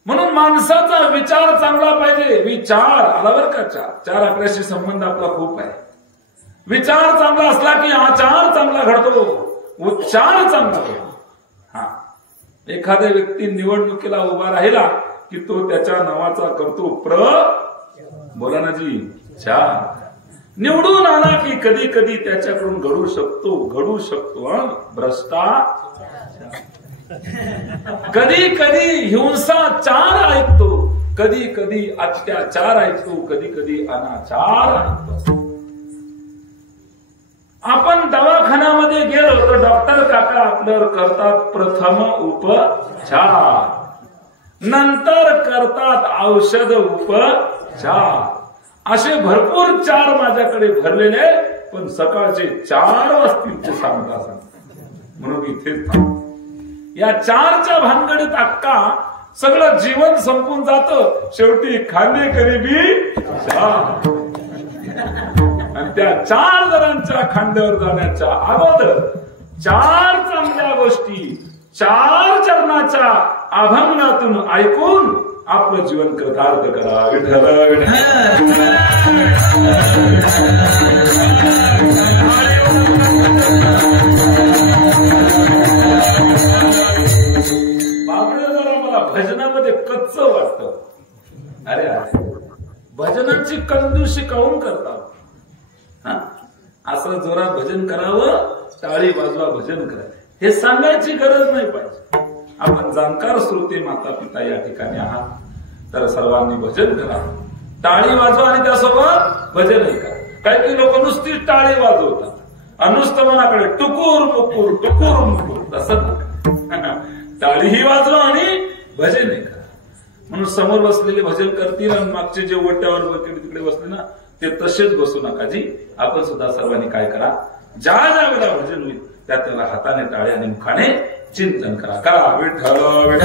म्हणून माणसाचा विचार चांगला पाहिजे विचार आला बरं का 4 आकड्याशी संबंध आपला खूप आहे विचार चांगला असला की आचार चांगला घडतो उच्चार चांगला घडतो हा एखाद्या व्यक्ती निवडणुकीला उभा राहिला की तो त्याच्या नावाचा करतो बोला ना जी 4 निवडून आला की कधी कधी त्याच्याकडून घडू शकतो भ्रष्टाचार कधी कधी हिंसाचार ऐकतो कधी कधी अत्याचार ऐकतो कधी कधी अनाचार ऐकतो आपण दवाखान्यामध्ये गेलो तर डॉक्टर काका आपल्यावर करतात प्रथम उपचार नंतर करतात औषध उपचार असे भरपूर 4 माझ्याकडे भरलेले पण सकाळचे 4 वाजतील ते सांगता म्हणून इथेच थांब या 4च्या भानगडीत अक्का सगळं जीवन संपून जातं शेवटी खांदेकरी बी 4 आणि त्या 4 जणांच्या खांद्यावर जाण्याच्या अगोदर 4 चांगल्या गोष्टी 4 चरणाच्या अभंगातून ऐकून आपलं जीवन कृतार्थ करा विठ्ठल बाबडे जरा मला भजनामध्ये कच्च वाटतं अरे भजनाची कंजूसी काऊन करता असं जोरात भजन करावं टाळी वाजवा भजन करा हे सांगायची गरज नाही पाहिजे आपण जाणकार श्रोते माता पिता या ठिकाणी आहात तर सर्वांनी भजन करा टाळी वाजवा आणि त्यासोबत भजनही करा काही लोक नुसती टाळी वाजवतात नुसतं मनाकडे टुकूर मुकूर तसं टाळीही वाजवा आणि भजनही करा म्हणून समोर बसलेले भजन करतील आणि मागचे जे ओट्यावर तिकडे बसले ना ते तसेच बसू नका जी आपण सुद्धा सर्वांनी काय करा ज्या ज्या वेळेला भजन होईल त्याला हाताने टाळे आणि मुखाने चिंतन करा विठ्ठल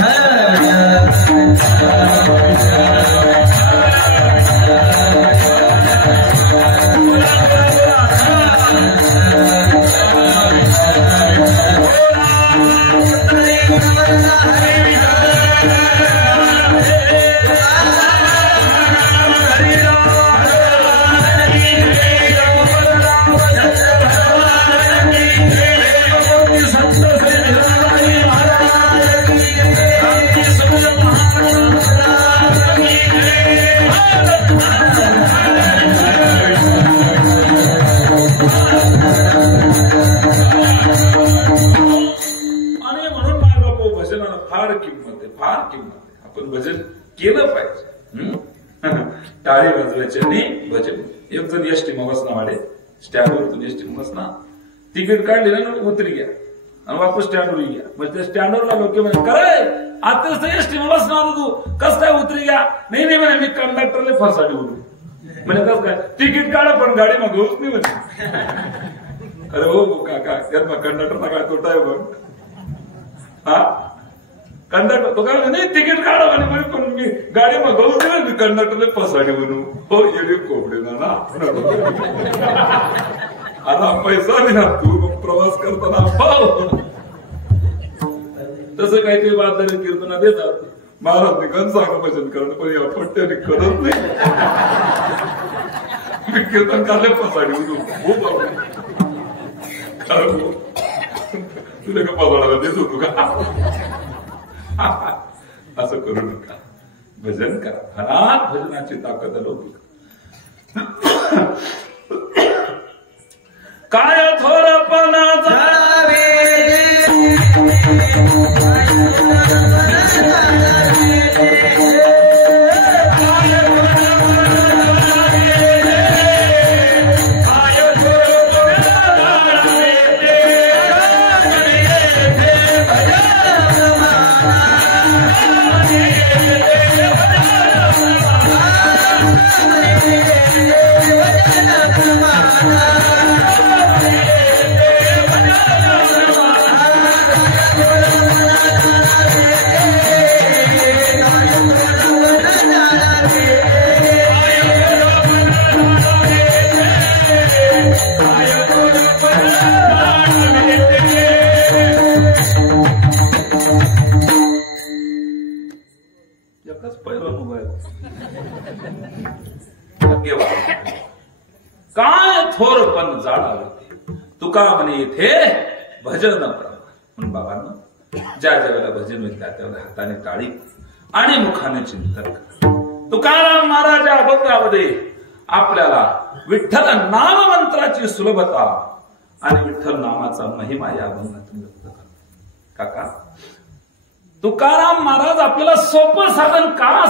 आपण भजन केलं पाहिजे टाळी वाजवायची आणि भजन एक जण एसटी मग बसना वाडे स्टँडवर एसटी मग बसना तिकीट काढली ना उतरी घ्या आणि वापस स्टँडवर घ्या म्हणजे त्या स्टँडवरला लोक म्हणे काय आता एसटी मग बसणार तू कस काय उतरी घ्या नाही म्हणे मी कंडक्टरला फसाडी उतरी म्हणे कस काय तिकीट काढा पण गाडी मग होत नाही म्हणे अरे हो काका कंडक्टरचा काय तोटा आहे बघ हा कंडक्टर तो काय नाही तिकीट काढा म्हणे पण मी गाडी मागवून दिलं मी कंडक्टरला पसाडी बनू हो येडे कोपडे ना आता पैसा नाही ना तू प्रवास करताना तसं काहीतरी बाजारी कीर्तना देतात महाराज निघन सांगा भजन करणं पण या पट्ट्याने करत नाही मी कीर्तन काढले पसाडी खूप खरं तुला का पसाडाला देत होतो का असं करू नका भजन करा घरात भजनाची ताकद अलौकिक काय थोरपणा जाळावे काय थोरपण जाळावे तुका म्हणे इथे भजन म्हणून बाबांना ज्या ज्यावेळेला भजन होईल त्या त्यावेळेला हाताने टाळी आणि मुखाने चिंतन करा. तुकाराम महाराज अभंगामध्ये आपल्याला विठ्ठल नाम मंत्राची सुलभता आणि विठ्ठल नामाचा महिमा या अभंगातून व्यक्त करतात. काका तुकाराम महाराज आपल्याला सोपं साधन का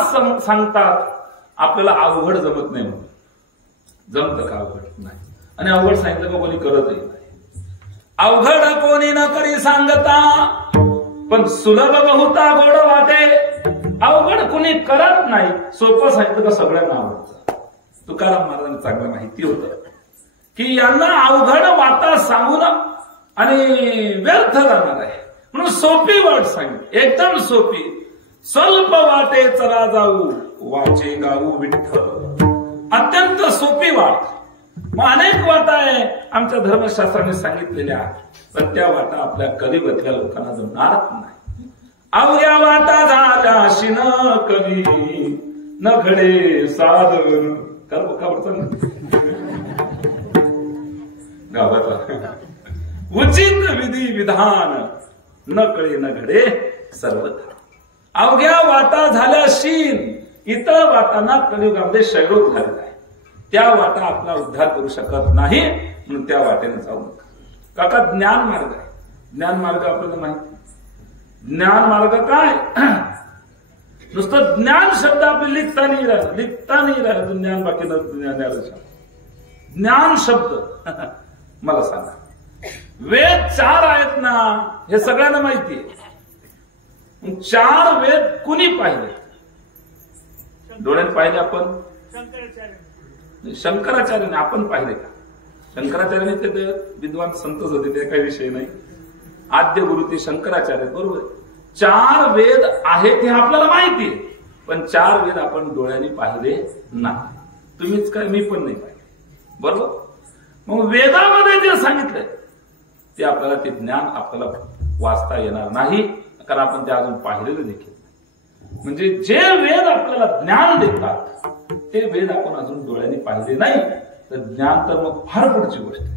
सांगतात आपल्याला अवघड जमत नाही म्हणून. जमत का अवघड नाही आणि अवघड सांगितलं का कोणी करतही नाही. अवघड कोणी न करी सांगता पण सुलभ बहुता गोड वाटे. अवघड कुणी करत नाही सोपं सांगितलं का सगळ्यांना आवडतं. तुकाराम महाराजांना चांगलं माहिती होतं की यांना अवघड वाटा सांगून आणि व्यर्थ जाणार आहे म्हणून सोपी वाट सांगितली एकदम सोपी. स्वल्प वाटे चला जाऊ वाचे गाऊ विठ्ठल. अत्यंत सोपी वाट. मग अनेक वाटा आहे आमच्या धर्मशास्त्राने सांगितलेल्या पण त्या वाटा आपल्या कलियुगातल्या लोकांना जमणारच नाही. अवघ्या वाटा झाल्या शिन कवी न घडे साधन गावातला उचित विधी विधान न कळे न घडे सर्वथा. अवघ्या वाटा झाल्या शीन इतर वाटांना कलियुगामध्ये क्षयरोग झालेला आहे. त्या वाटा आपला उद्धार करू शकत नाही म्हणून त्या वाटेने जाऊ नका. काका ज्ञान मार्ग आहे. ज्ञान मार्ग आपल्याला माहिती. ज्ञान मार्ग काय नुसतं ज्ञान शब्द आपले लिखता नाही राहिलं ज्ञान बाकी ज्ञान शब्द मला सांगा वेद 4 आहेत ना हे सगळ्यांना माहिती आहे. 4 वेद कुणी पाहिले डोळ्यात पाहिले आपण शंकराचार्याने आपण पाहिले का. शंकराचार्याने ते विद्वान संतच होते ते काही विषय नाही. आद्य गुरु ते शंकराचार्य बरोबर. 4 वेद आहेत हे आपल्याला माहिती आहे पण 4 वेद आपण डोळ्यांनी पाहिले नाही. तुम्हीच काय मी पण नाही पाहिले बरोबर. मग वेदामध्ये जे सांगितलंय ते आपल्याला ते ज्ञान आपल्याला वाचता येणार नाही कारण आपण ते अजून पाहिलेलं देखील. म्हणजे जे वेद आपल्याला ज्ञान देतात ते वेद आपण अजून डोळ्यांनी पाहिले नाही तर ज्ञान तर मग फार पुढची गोष्ट आहे.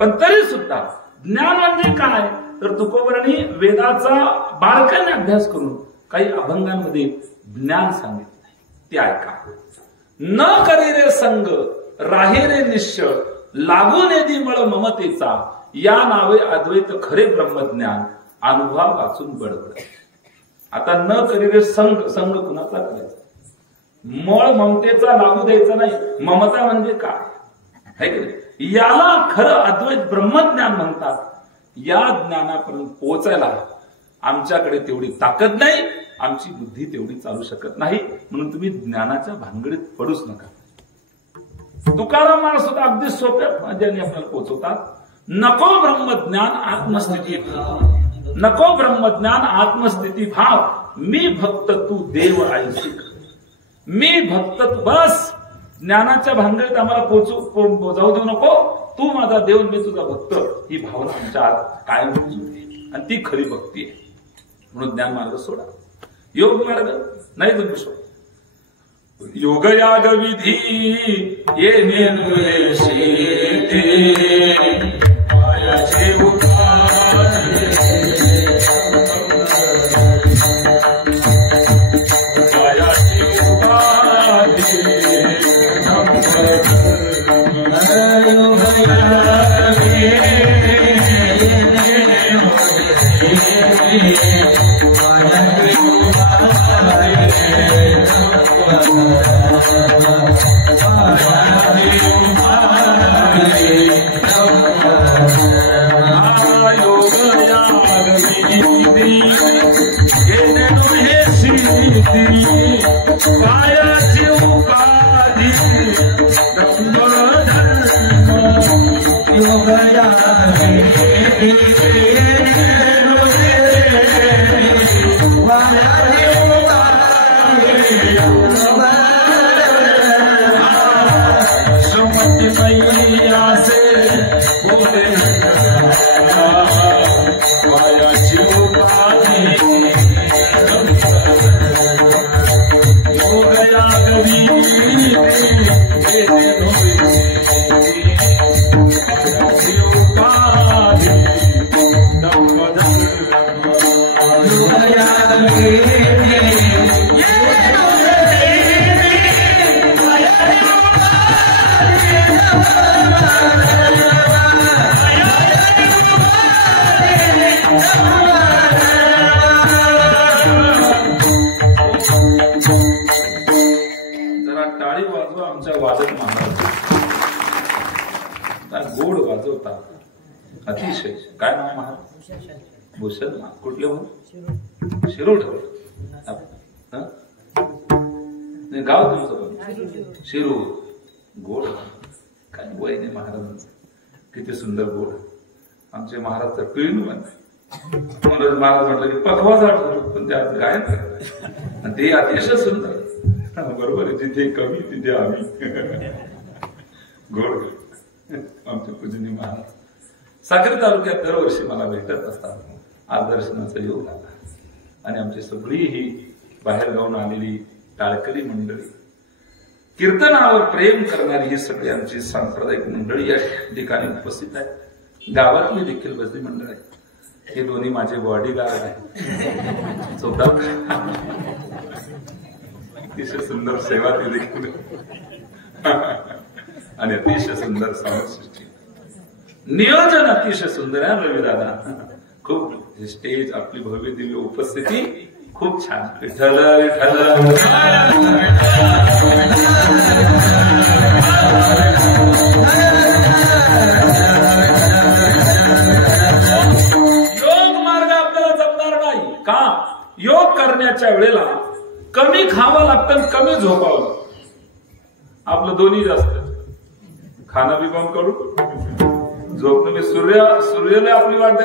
पण तरी सुद्धा ज्ञान म्हणजे काय तर तुकोबरांनी वेदाचा बारकाईने अभ्यास करून काही अभंगांमध्ये ज्ञान सांगितलंय ते ऐका. न करी रे संग राहे रे निश्चळ लागू नेदी मळ ममतेचा या नावे अद्वैत खरे ब्रह्मज्ञान अनुभव वाचून बडबड. आता न करी रे संग कुणाचा करायचा मळ ममतेचा लागू द्यायचा नाही. ममता म्हणजे काय है की नाही. याला खरं अद्वैत ब्रह्मज्ञान म्हणतात. या ज्ञानापर्यंत पोहोचायला आमच्याकडे तेवढी ताकद नाही आमची बुद्धी तेवढी चालू शकत नाही म्हणून तुम्ही ज्ञानाच्या भानगडीत पडूच नका. तुकाराम महाराज सुद्धा अगदी सोप्या मार्गाने आपल्याला पोहोचवतात. नको ब्रह्मज्ञान आत्मस्थिती नको ब्रह्मज्ञान आत्मस्थिती भाव, मी भक्त तू देव ऐसिक, मी भक्त बस. ज्ञानाच्या भानगडीत आम्हाला जाऊ देऊ नको, तू माझा देव मी तुझा भक्त, ही भावना आमच्या आत कायम जुळते आणि ती खरी भक्ती आहे. म्हणून ज्ञान मार्ग सोडा, योग मार्ग नाही तुम्ही सोडा. योग याग विधी येणे गोड वाजवतात अतिशय. काय नाव महाराज? भूषण. कुठले हो? शिरूर. गाव तुमचं शिरूर. गोड काय वय नाही महाराजांचं, किती सुंदर गोड. आमचे महाराज तर पिळून म्हणून महाराज म्हटलं की पखवाज आठवतो, पण ते आता गायन करतात ते अतिशय सुंदर. बरोबर आहे, जिथे कमी तिथे आम्ही. गोड. आमचे पूजनीय महाराज साक्री तालुक्यात दरवर्षी मला भेटत असतात. आज दर्शनाचा योग आला आणि आमची सगळी ही बाहेर गावून आलेली टाळकरी मंडळी, कीर्तनावर प्रेम करणारी ही सगळी आमची सांप्रदायिक मंडळी या ठिकाणी उपस्थित आहे. गावातली देखील बसली मंडळ आहे. हे दोन्ही माझे बॉडीगार्ड आहे. चौदा अतिशय सुंदर सेवा ती देखील आणि अतिशय सुंदर सामसृष्टी. नियोजन अतिशय सुंदर आहे रवी दादा. खूप स्टेज आपली भव्य दिव्य उपस्थिती खूप छान. विठ्ठल विठ्ठल योग मार्ग आपल्याला जमणार नाही का? योग करण्याच्या वेळेला कमी खावं लागतं, कमी झोपावं लागतं. आपलं दोन्ही जास्त. खाणं बी बंद करू, झोपणं मी सूर्याला आपली वाट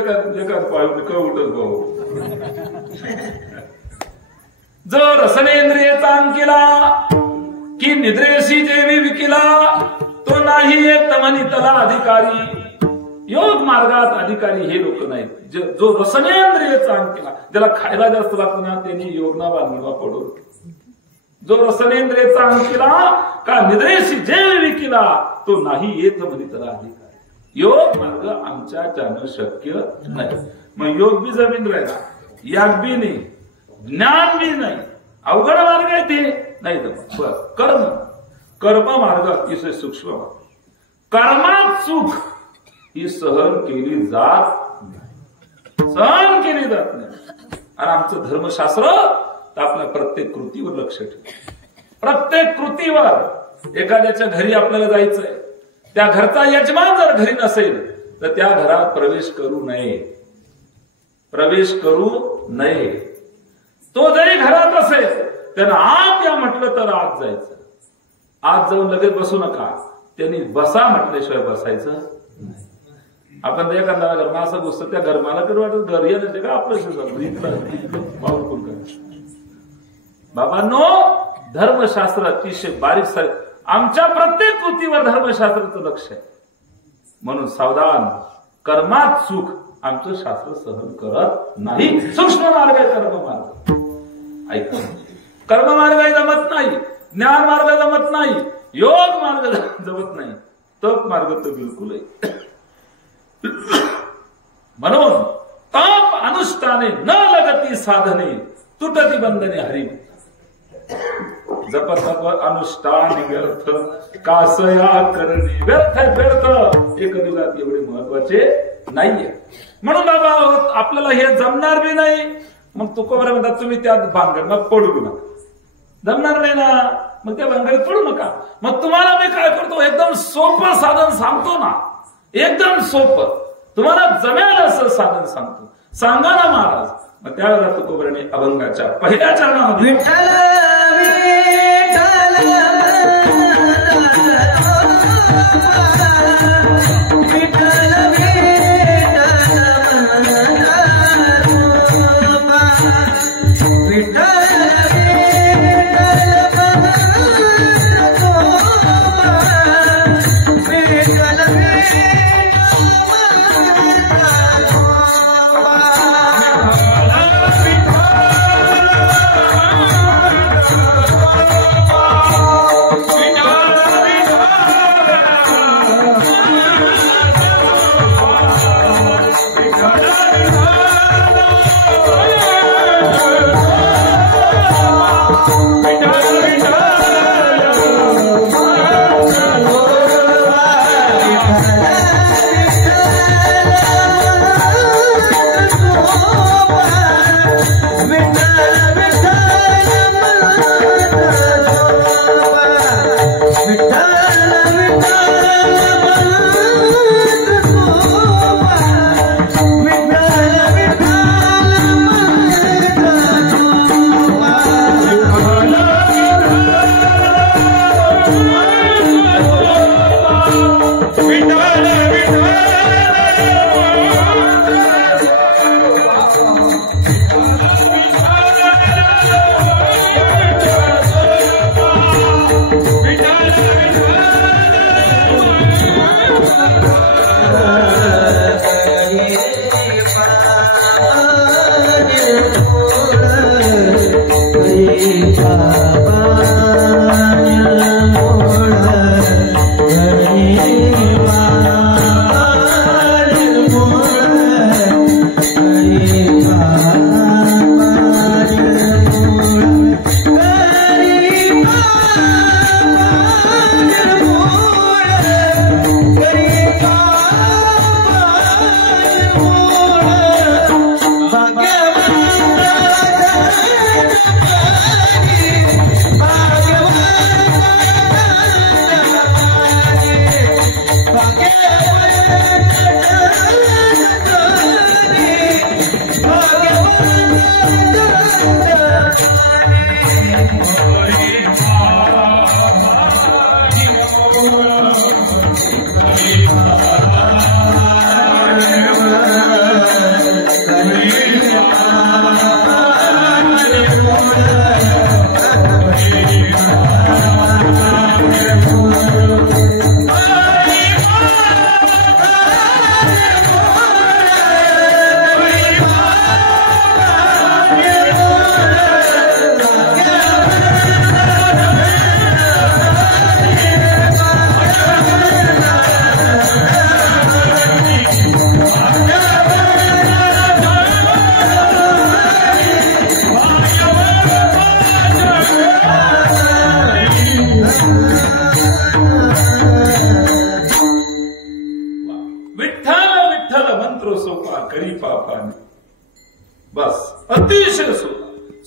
का उठत भाऊ. जो रसनेंद्रियेचा अंकिला की निद्रेशी जेवी विकिला, तो नाही एक तमनितला अधिकारी. योग मार्गात अधिकारी हे लोक नाहीत. जो रसनेंद्रियेचा अंकिला, ज्याला खायला जास्त लागतं ना, त्यांनी योग ना बांधवा पडू. जो रसनेंद्रियेचा अंकिला का निद्रेशी जेवी विकिला, तो नाही येत मनितला अधिकारी. योग मार्ग आमच्या त्यानं शक्य नाही. मग योग बी जमीन राहिला, याग बी नाही, ज्ञान बी नाही, अवघड मार्ग आहे ते नाही. कर्म मार्ग अतिशय सूक्ष्म. कर्मात सुख ही सहन केली जात नाही, सहन केली जात नाही. आणि आमचं धर्मशास्त्र तर आपल्या प्रत्येक कृतीवर लक्ष ठेवतं. प्रत्येक कृतीवर. एखाद्याच्या घरी आपल्याला जायचंय, त्या घरचा यजमान जर घरी नसेल तर त्या घरात प्रवेश करू नये. प्रवेश करू नये. तो जरी घरात असेल त्यानं आत या म्हटलं तर आत जायचं. आत जाऊन लगेच बसू नका. त्यांनी बसा म्हटल्याशिवाय बसायचं नाही. आपण त्या एखाद्या घरमा असं घुसतं त्या घरमाला कधी वाटत घर येते का आपलं पाऊल बाबांनो, धर्मशास्त्र अतिशय बारीक सारीक, आमच्या प्रत्येक कृतीवर धर्मशास्त्राचं लक्ष आहे. म्हणून सावधान, कर्मात सुख आमचं शास्त्र सहन करत नाही. सूक्ष्म मार्ग आहे कर्म मार्ग. ऐका, कर्म मार्ग जमत नाही, ज्ञान मार्ग जमत नाही, योग मार्ग जमत नाही, तप मार्ग तर बिलकुल आहे. म्हणून तप अनुष्ठाने न लगती साधने तुटती बंधने हरी. जप तप अनुष्ठान व्यर्थ कासया करणे व्यर्थ व्यर्थ एक दिवसात एवढे महत्वाचे नाहीये. म्हणून बाबा आपल्याला हे जमणार बी नाही. मग तुकोबारा म्हणतात तुम्ही त्या भानगड मग पडू नका, जमणार नाही ना, मग त्या भानगडीत पडू नका. मग तुम्हाला मी काय करतो, एकदम सोपं साधन सांगतो ना, एकदम सोपं तुम्हाला जमेल असं साधन सांगतो. सांगा ना महाराज. मग त्यावेळेला तुकोबाराने अभंगाच्या पहिल्या चरणामध्ये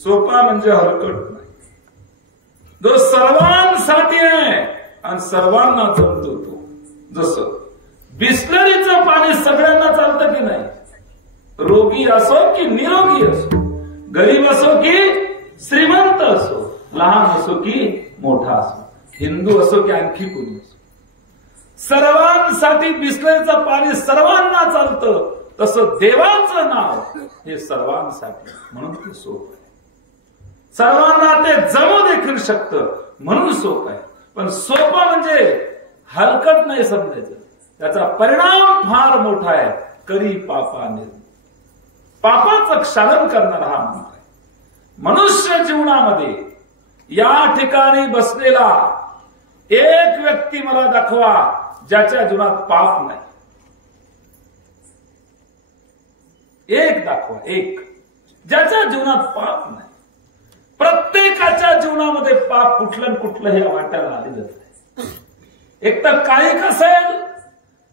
सोपा म्हणजे हलकट नाही, जो सर्वांसाठी आहे आणि सर्वांना जमतो तो. जसं बिस्लरीचं पाणी सगळ्यांना चालतं की नाही, रोगी असो की निरोगी असो, गरीब असो की श्रीमंत असो, लहान असो की मोठा असो, हिंदू असो की आणखी कोणी असो, सर्वांसाठी बिसलेचं पाणी सर्वांना चालतं, तसं देवाचं नाव हे सर्वांसाठी, म्हणून ते सोपं आहे. सर्वांना ते जमू देखील शकतं म्हणून सोपं आहे. पण सोपं म्हणजे हलकट नाही समजायचं, त्याचा परिणाम फार मोठा आहे. करी पापाने, पापाचं क्षालन करणारा हा मंत्र आहे. मनुष्य जीवनामध्ये या ठिकाणी बसलेला एक व्यक्ती मला दाखवा ज्याच्या जीवनात पाप नाही. एक दाखवा, एक ज्याच्या जीवनात पाप नाही. प्रत्येकाच्या जीवनामध्ये पाप कुठलं कुठलं हे वाटायला आलेलं आहे. एक तर कायिक असेल,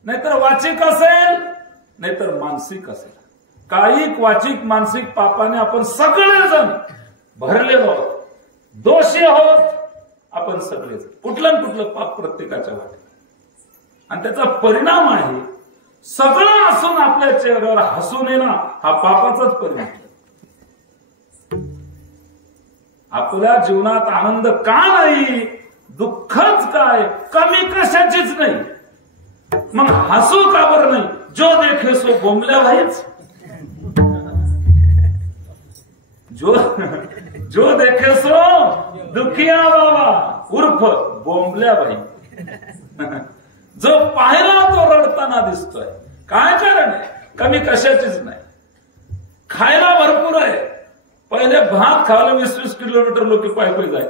नाहीतर वाचिक असेल, नाहीतर मानसिक असेल. कायिक, वाचिक, मानसिक पापाने आपण सगळेजण भरलेलो आहोत, दोषी आहोत आपण सगळेजण. कुठलं कुठलं पाप प्रत्येकाच्या वाटेत, आणि त्याचा परिणाम आहे सगळं असून आपल्या चेहऱ्यावर हसून येणं, हा पापाचाच परिणाम. आपल्या जीवनात आनंद का नाही, दुःखच काय, कमी कशाचीच नाही, मग हसू का बरं नाही? जो देखे सो बोंबल्या व्हायच, जो देखे सो दुखिया बाबा उर्फ बोंबल्या बाई. जो पाहिला तो रडताना दिसतोय. काय कारण आहे? कमी कशाचीच नाही. खायला भरपूर आहे. पहिले भात खायला 20-20 किलोमीटर लोक पाय पाय जाय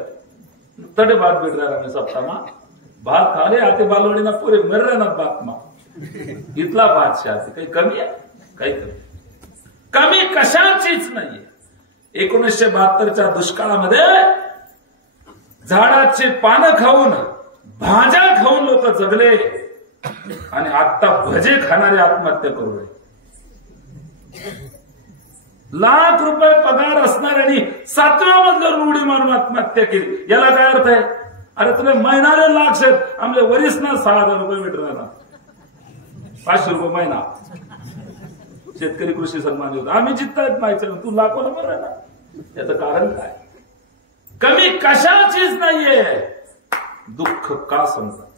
तडे भात भेट रहा सप्ताह में भात खाले आते बालवाड़ी ना पूरे मर रहे ना बात में इतला भात शाती काही कमी आहे? काही कमी कशाचीच नाहीये. 1972च्या दुष्काळामध्ये झाडाची पानं खाऊन, भाज्या खाऊन लोक जगले, आणि आता भजे खाणारे आत्महत्या करू राहिले. लाख रुपये पगार असणाऱ्यांनी 7व्या मजल्यावर उडी मारून आत्महत्या केली. याला काय अर्थ आहे? अरे तुम्ही महिनाले लाख शेत आमले वरीस ना 6,000 रुपये भेटणार, 500 रुपये महिना. शेतकरी कृषी सन्मान होता, आम्ही जिततायत माहिती तू लाखो नंबर आहे ना. याचं कारण काय? कमी कशाचीच नाहीये. दुःख का समजत नाही?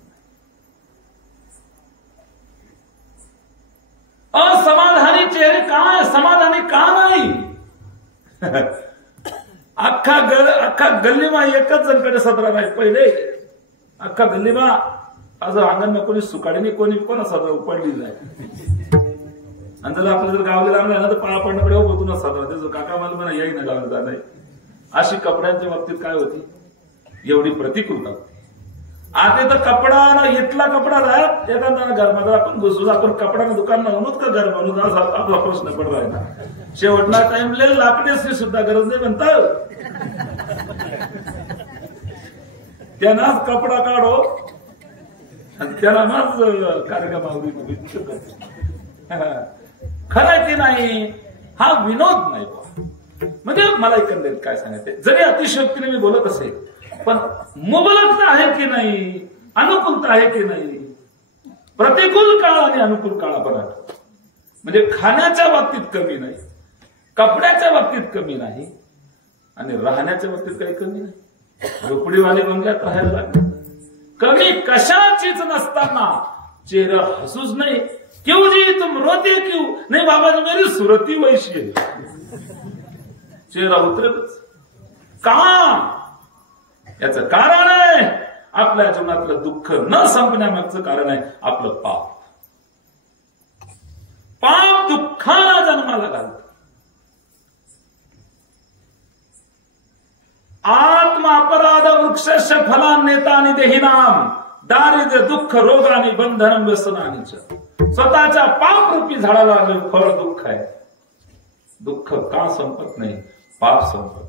असमाधानी चेहरे काय, समाधानी का नाही? अख्खा गल्लीमा एकच जणकडे सदरा नाही. पहिले अख्खा गल्लीमा असं अंगण कोणी सुकाडीने कोणी कोणा सदरा उपडली जाय. आणि जर आपलं जर गावले लागलं ना तर पाया पडण्याकडे होतो ना सदरा. त्याचं काका मला म्हणा येई ना गावाला नाही. अशी कपड्यांच्या बाबतीत काय होती? एवढी प्रतिकूलता होती. आता तर कपडा ना इथला कपडा राहत एखादा घरमध्ये आपण घुसू, आपण कपडा दुकान म्हणून का घर म्हणून असा आपला प्रश्न पड राहिला. शेवटला टाइमले लाकडेची सुद्धा गरज नाही म्हणतात. त्यांनाच कपडा काढो आणि त्याला माझ कार्यक्रम खरं की नाही? हा विनोद नाही. म्हणजे मला एकंदरीत काय सांगायचं, जरी अतिशयोक्तीने मी बोलत असेल पण मुबलकता आहे की नाही, अनुकूलता आहे की नाही. प्रतिकूल काळ आणि अनुकूल काळापर्यंत म्हणजे खाण्याच्या बाबतीत कमी नाही, कपड्याच्या बाबतीत कमी नाही, आणि राहण्याच्या बाबतीत काही कमी नाही. झोपडीवाले बंगल्यात राहायला लागले. कमी कशाचीच नसताना चेहरा हसूच नाही. क्यों जी तुम रोते क्यों? नहीं बाबा जी मेरी सुरती वैशी है. चेहरा उतरतच का? याचं कारण आहे आपल्या जीवनातलं दुःख न संपण्यामागचं कारण आहे आपलं पाप. पाप दुःखाला जन्माला घालतं. आत्म अपराध वृक्षस्य फलान्येतानि देहिनाम दारिद्र्य दुःख रोगानी बंधन व्यसनानी. स्वतःच्या पाप रूपी झाडाला आलेलं फळ दुःख आहे. दुःख का संपत नाही? पाप संपत.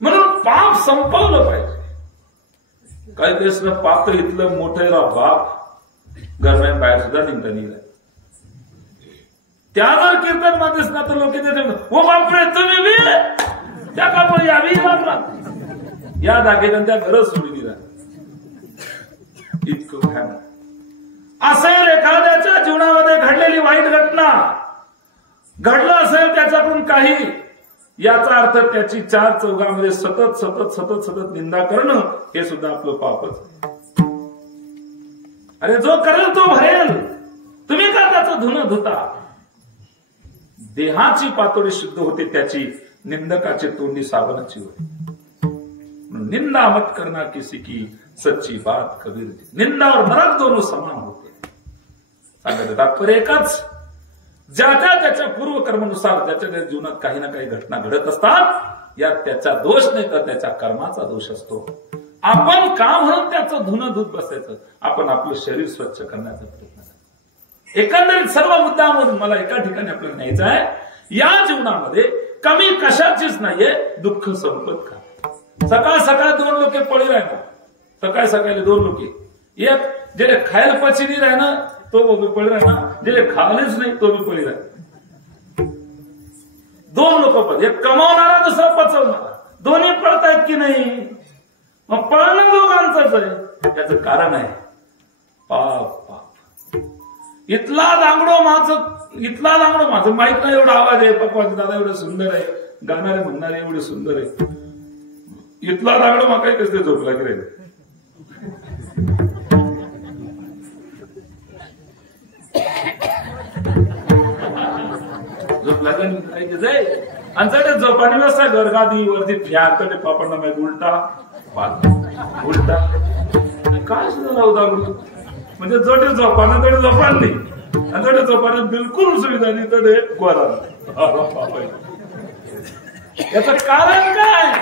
म्हणून पाप संपवलं पाहिजे. काही दिवस पाप तर इथलं मोठं राह बाप घरम्या बाहेर सुद्धा निघता निघाला. त्या जर कीर्तन मध्ये ना तर लोक ओ बापरे तुम्ही बी त्या कापड यावी लागला या दाखेनं त्या घरच सोडून दिला. इतकं भयानक असेल. एखाद्याच्या जीवनामध्ये घडलेली वाईट घटना घडलं असेल, त्याच्याकडून काही याचा अर्थ त्याची चार चौघामध्ये सतत सतत सतत सतत निंदा करणं हे सुद्धा आपलं पापच. अरे जो करेल तो भरेल, तुम्ही का त्याचं धुणं धुता. देहाची पातळी शुद्ध होते त्याची, निंदकाची तोंडी साबणाची होते. निंदा मत करना किसी की सच्ची बात कबीर दी. निंदा और नरक दोनों समान होते. सांगायचं तात्पर्य एकच, ज्याच्या त्याच्या पूर्वकर्मानुसार ज्याच्या त्याच्या जीवनात काही ना काही घटना घडत असतात, यात त्याचा दोष नाही तर त्याच्या कर्माचा दोष असतो. आपण का म्हणून त्याचं धुणं धुत बसायचं, आपण आपलं शरीर स्वच्छ करण्याचा प्रयत्न करतो. एकंदरीत सर्व मुद्दामधून मला एका ठिकाणी आपल्याला न्यायचं आहे, या जीवनामध्ये कमी कशाचीच नाहीये, दुःख संपत का. सकाळ सकाळ दोन लोक पळी राहणार, सकाळ सकाळी दोन लोक, एक जे खायला पची नाही राहणार तो पळी राहणार, जे खालेच नाही तो बी पळी राहणार. दोन लोक पळ, एक कमावणारा दुसरा पचवणारा, दोन्ही पळतायत की नाही. मग पळणं दोघांचंच आहे. त्याचं कारण आहे पाप. पाप इथला दांगडो माझं माहित नाही एवढा आवाज आहे, पप्पाचं दादा एवढं सुंदर आहे, गाणारे म्हणणारे एवढे सुंदर आहे, इथला दांगडो मग काही कसं झोपला की राहील. झोपला आणि झोपाने व्यवस्था गरगादी वरती फ्याकडे पापड ना उलटा उलटा काय सुद्धा दांगडो. म्हणजे जोडे झोपाना तडे झोपान नाही, आणि जोडे झोपाना बिलकुल सुविधा नाही तडे गोरा. याचं कारण काय,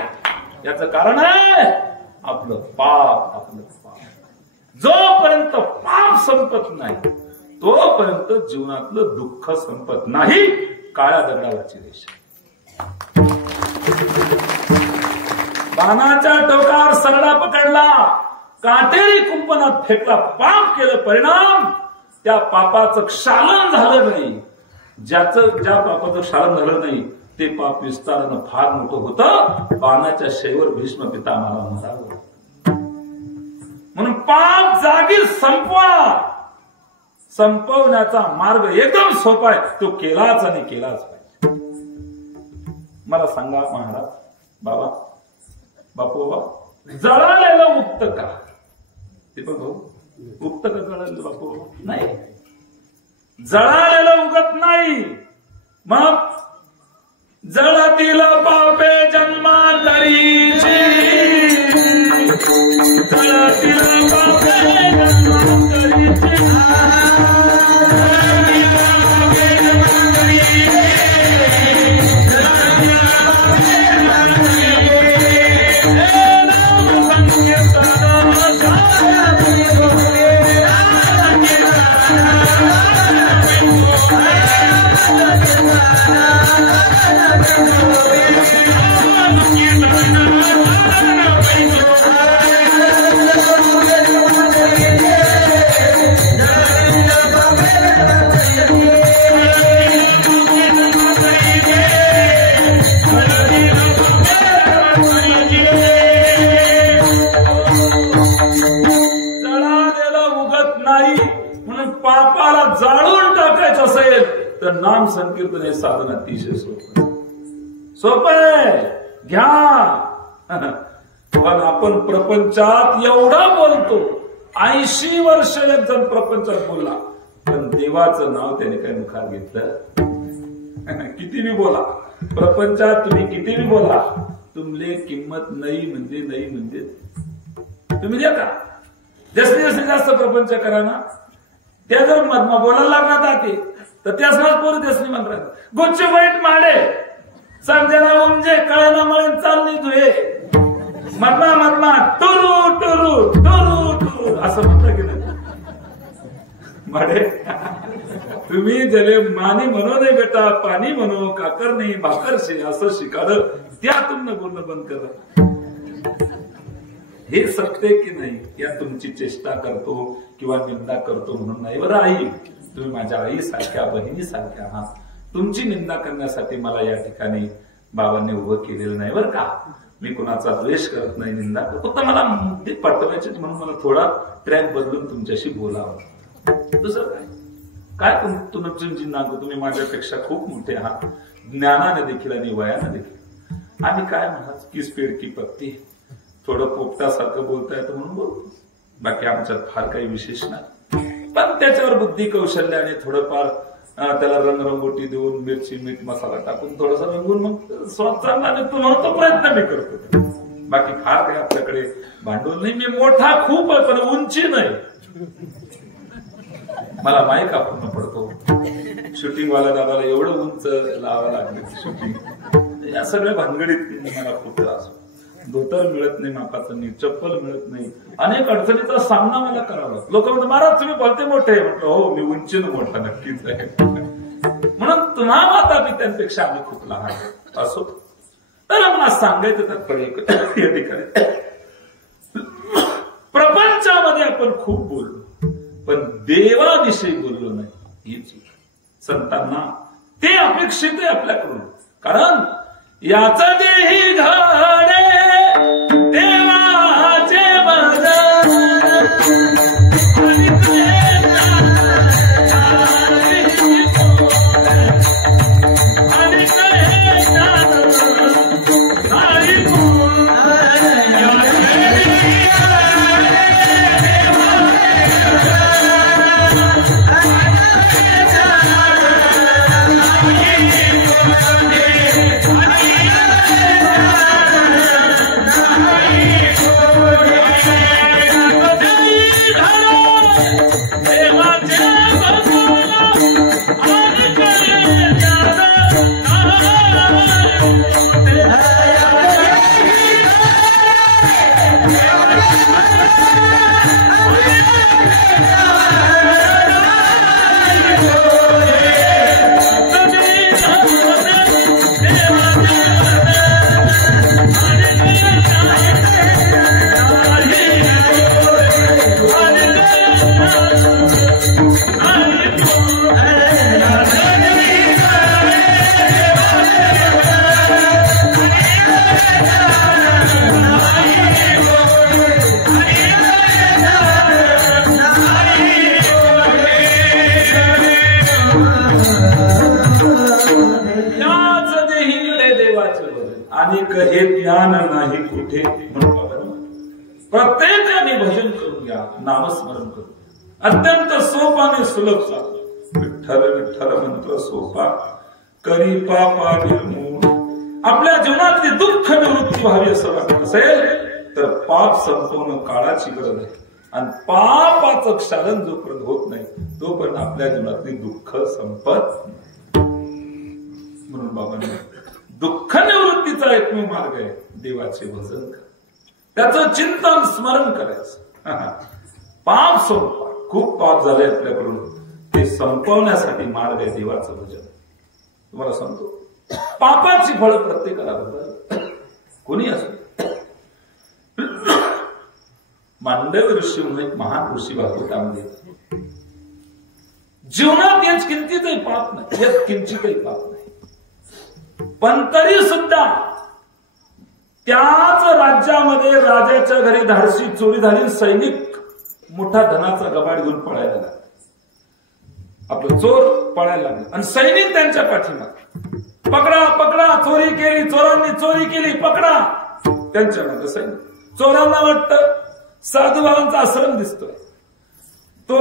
याचं कारण आहे आपलं पाप. आपलं पाप जोपर्यंत पाप संपत नाही तोपर्यंत जीवनातलं दुःख संपत नाही. काळ्या दगडावरची रेषा. बाणाच्या टोकावर सरडा पकडला, काटेरी कुंपणात फेकला, पाप केलं, परिणाम त्या पापाचं क्षालन झालं नाही. ज्या पापाचं क्षालन झालं नाही ते पाप विस्तारानं फार मोठं होतं. बाणाच्या शेवर भीष्म पितामहाला मरावं. म्हणून पाप जागी संपवा. संपवण्याचा मार्ग एकदम सोपा आहे, तो केलाच आणि केलाच पाहिजे. मला सांगा महाराज, बापू बाबा, जळालेलं उक्त का. ते बघ उक्त का जळालेलं बापू नाही, जळालेलं उगत नाही. मग जळतील पापे जन्मांतरीची, जळतील पापे जन्मांतरीची. नाम संकीर्तन हे साधन अतिशय सोपं आहे, घ्या. पण आपण प्रपंचात एवढा बोलतो, 80 वर्ष एक जण प्रपंचात बोलला, पण देवाचं नाव त्याने काय मुखात घेतलं. किती बी बोला प्रपंचात, तुम्ही किती बी बोला, तुमले किंमत नाही म्हणजे नाही म्हणजे तुम्ही द्या का. जास्तीत जास्त प्रपंच करा ना, त्या जर बोलायला लागणार जाते तर त्यासनाच पोरी त्यासनी म्हणतात, गुच्छ वाईट माडे समजेना उमजे कळना म्हणून चालली तुये मधमा टुरू टुरू टुरू टुरू असं म्हणता की नाही. माडे तुम्ही जले मानी म्हणू नये बेटा, पाणी म्हणू, काकर नाही भाकरशी असं शिकाड, त्यातून बोलणं बंद करा. हे सत्य की नाही, या तुमची चेष्टा करतो किंवा निंदा करतो म्हणून नाही. बरं आई, तुम्ही माझ्या आई सारख्या, बहिणी सारख्या आहात, तुमची निंदा करण्यासाठी मला या ठिकाणी बाबांनी उभं केलेलं नाही बरं का. मी कुणाचा द्वेष करत नाही, निंदा करतो, फक्त मला मुद्दे पटवायचे म्हणून मला थोडा ट्रॅक बदलून तुमच्याशी बोलावं. दुसरं काय तुमची निंदा, तुम्ही माझ्यापेक्षा खूप मोठे आहात, ज्ञानाने देखील आणि वयाने देखील. आम्ही काय म्हणा की स्पीड की पत्ती, थोडं पोपटासारखं बोलता येतं म्हणून बोलतो, बाकी आमच्यात फार काही विशेष नाही. पण त्याच्यावर बुद्धी कौशल्याने थोडंफार त्याला रंगरंगोटी देऊन मिरची मीठ मसाला टाकून थोडासा रंगून मग स्वाद चांगला निघतो म्हणून तो प्रयत्न मी करतो. बाकी फार काही आपल्याकडे भांडवल नाही. मी मोठा खूप आहे पण उंची नाही. मला माईक आपण पडतो. शूटिंग वाला दादाला एवढं उंच लावावं लागलं शूटिंग. या सगळ्या भानगडीत मला खूप त्रास. धोतर मिळत नाही मापाचं, नाही चप्पल मिळत नाही, अनेक अडचणीचा सामना मला करावा. लोक म्हणतात महाराज तुम्ही बोलते मोठे. म्हटलं हो मी उंचीनं मोठा नक्कीच आहे. म्हणून तुम्हा माता पित्यांपेक्षा आम्ही खूप लहान असो. तर मला सांगायचं तात्पर्य या ठिकाणी प्रपंचामध्ये आपण खूप बोललो पण देवाविषयी बोललो नाही, ही चूक. संतांना ते अपेक्षित आहे आपल्याकडून. कारण याचा देही घडे देवाचे हे ज्ञान नाही कुठे. प्रत्येकाने भजन करून घ्या, नामस्मरण करून. अत्यंत सोपाने सुलभ चालू. विठ्ठल विठ्ठल मंत्र सोपा करी पापा निर्मूळ. आपल्या जीवनातली दुःख निवृत्ती व्हावी असं वाटत असेल तर पाप संपवणं काळाची गरज आहे. आणि पापाचं क्षालन जोपर्यंत होत नाही तोपर्यंत आपल्या जीवनातली दुःख संपत. म्हणून बाबांनी दुःख निवृत्तीचा एकमेव मार्ग आहे देवाचे भजन कर, त्याचं चिंतन स्मरण करायचं. पाप संपवा. खूप पाप झाले आपल्याकडून, ते संपवण्यासाठी मार्ग आहे देवाचं भजन. तुम्हाला सांगतो पापाची फळं प्रत्येकाला भरतात, कोणी असो. मांडव्य ऋषी म्हणून एक महान ऋषी भागवतामध्ये जीवनात याच किंचितही पाप नाही, यात किंचितही पाप नाही. पण तरी सुद्धा त्याच राज्यामध्ये राजाच्या घरी धाडसी चोरी झाली. सैनिक मोठा धनाचा गबाड घेऊन पळायला लागला. आपलं चोर पळायला लागले आणि सैनिक त्यांच्या पाठीमागे. पकडा पकडा, चोरी केली, चोरांनी चोरी केली, पकडा. त्यांच्या मागे सैनिक. चोरांना वाटतं साधूबाबांचा आश्रम दिसतोय. तो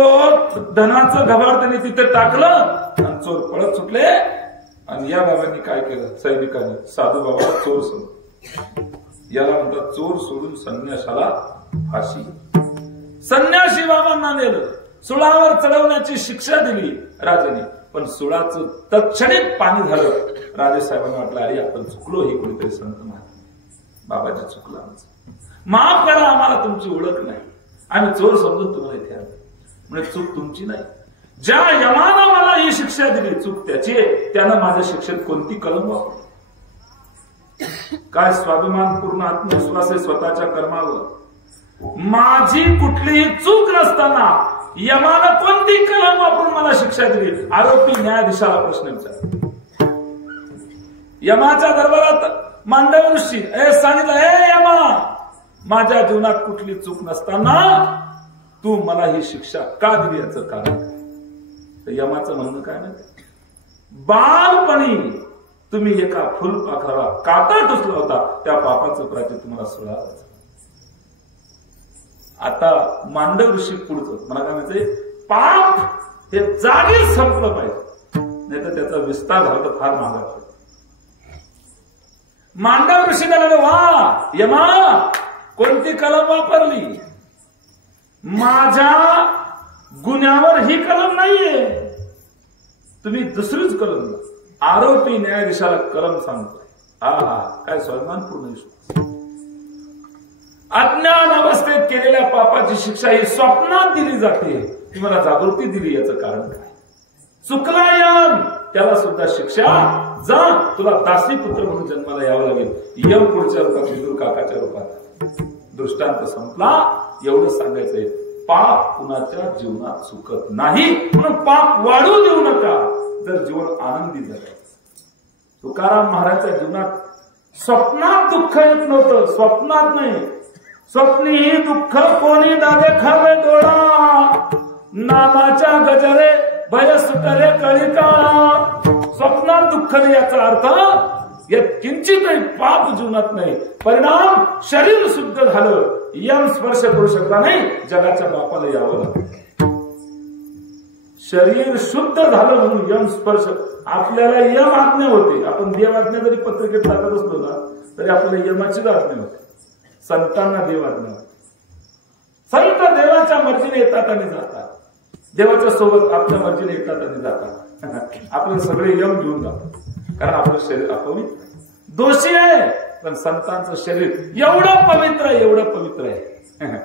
धनाचं गबाड त्यांनी तिथे टाकलं आणि चोर पळत सुटले. आणि या बाबांनी काय केलं, सैनिकांनी साधू बाबाला चोर समजलं. याला म्हणतात चोर सोडून संन्यासाला फाशी. संन्यासी बाबांना नेलं, सुळावर चढवण्याची शिक्षा दिली राजाने. पण सुळाचं तत्क्षणिक पाणी झालं. राजेसाहेबांना वाटलं अरे आपण चुकलो, हे कोणीतरी संत महात्मा. बाबाजी चुकलं आमचं, माफ करा, आम्हाला तुमची ओळख नाही, आम्ही चोर समजून तुम्हाला इथे आलो. म्हणजे चूक तुमची नाही. ज्या यमानं मला ही शिक्षा दिली चूक त्याची आहे. त्यानं माझ्या शिक्षेत कोणती कलम वापरली? काय स्वाभिमानपूर्ण आत्मविश्वास आहे स्वतःच्या कर्मावर. माझी कुठलीही चूक नसताना यमानं कोणती कलम वापरून मला शिक्षा दिली? आरोपी न्यायाधीशाला प्रश्न विचार. यमाच्या दरबारात मांडव ऋषी सांगितलं, हे यमा, माझ्या जीवनात कुठली चूक नसताना तू मला ही शिक्षा का दिली, याचं कारण. यमाचं म्हणणं काय नाही, बालपणी तुम्ही एका फुलपाखराला काटा टोचला होता, त्या पापाचं प्रायचित्त तुम्हाला 16 वर्ष. आता मांडव ऋषी पुढचं मला काय म्हणायचंय, पाप हे जागीच संपलं पाहिजे, नाही तर त्याचा विस्तार झाला तर फार महाग आहे. मांडव ऋषी म्हणाले, वा यमा कोणती कलम वापरली, माझ्या गुन्ह्यावर ही कलम नाहीये, तुम्ही दुसरीच कलम, आरोपी न्यायाधीशाला कलम सांगतोय. काय स्वाभिमानपूर्ण विश्वास. अज्ञान अवस्थेत केलेल्या पापाची शिक्षा ही स्वप्नात दिली जाते, ती मला जागृती दिली, याचं कारण काय. चुकला यम, त्याला सुद्धा शिक्षा, जा तुला दासीपुत्र म्हणून जन्माला यावं लागेल. यम पुढच्या रूपात, विदुर काकाच्या रूपात. दृष्टांत संपला. एवढं सांगायचंय, पाप कुणाच्या जीवनात चुकत नाही, म्हणून पाप वाढू देऊ नका जर जीवन आनंदी झालं. तुकाराम महाराजच्या जीवनात स्वप्नात दुःख येत नव्हतं, स्वप्नात नाही, स्वप्नी दुःख कोणी दादे खावे डोळा, नामाच्या गजरे भय सुटले कळिका. स्वप्नात दुःख नाही याचा अर्थ यात किंचितही पाप जीवनात नाही. परिणाम शरीर शुद्ध झालं, यम स्पर्श करू शकता नाही, जगाच्या बापाला यावं लागतं. शरीर शुद्ध झालं म्हणून यम स्पर्श, आपल्याला यम आज्ञा होते. आपण देव आज्ञा जरी पत्रिकेत टाकत असलो ना तरी आपल्याला यमाचीच आज्ञा होते. संतांना देव आज्ञा होते. संत देवाच्या मर्जीने येतात आणि जातात, देवाच्या सोबत आपल्या मर्जीने येतात आणि जातात. आपण सगळे यम घेऊन जातो, कारण आपलं शरीर अपवित्र दोषी आहे, पण संतांचं शरीर एवढं पवित्र आहे, एवढं पवित्र आहे,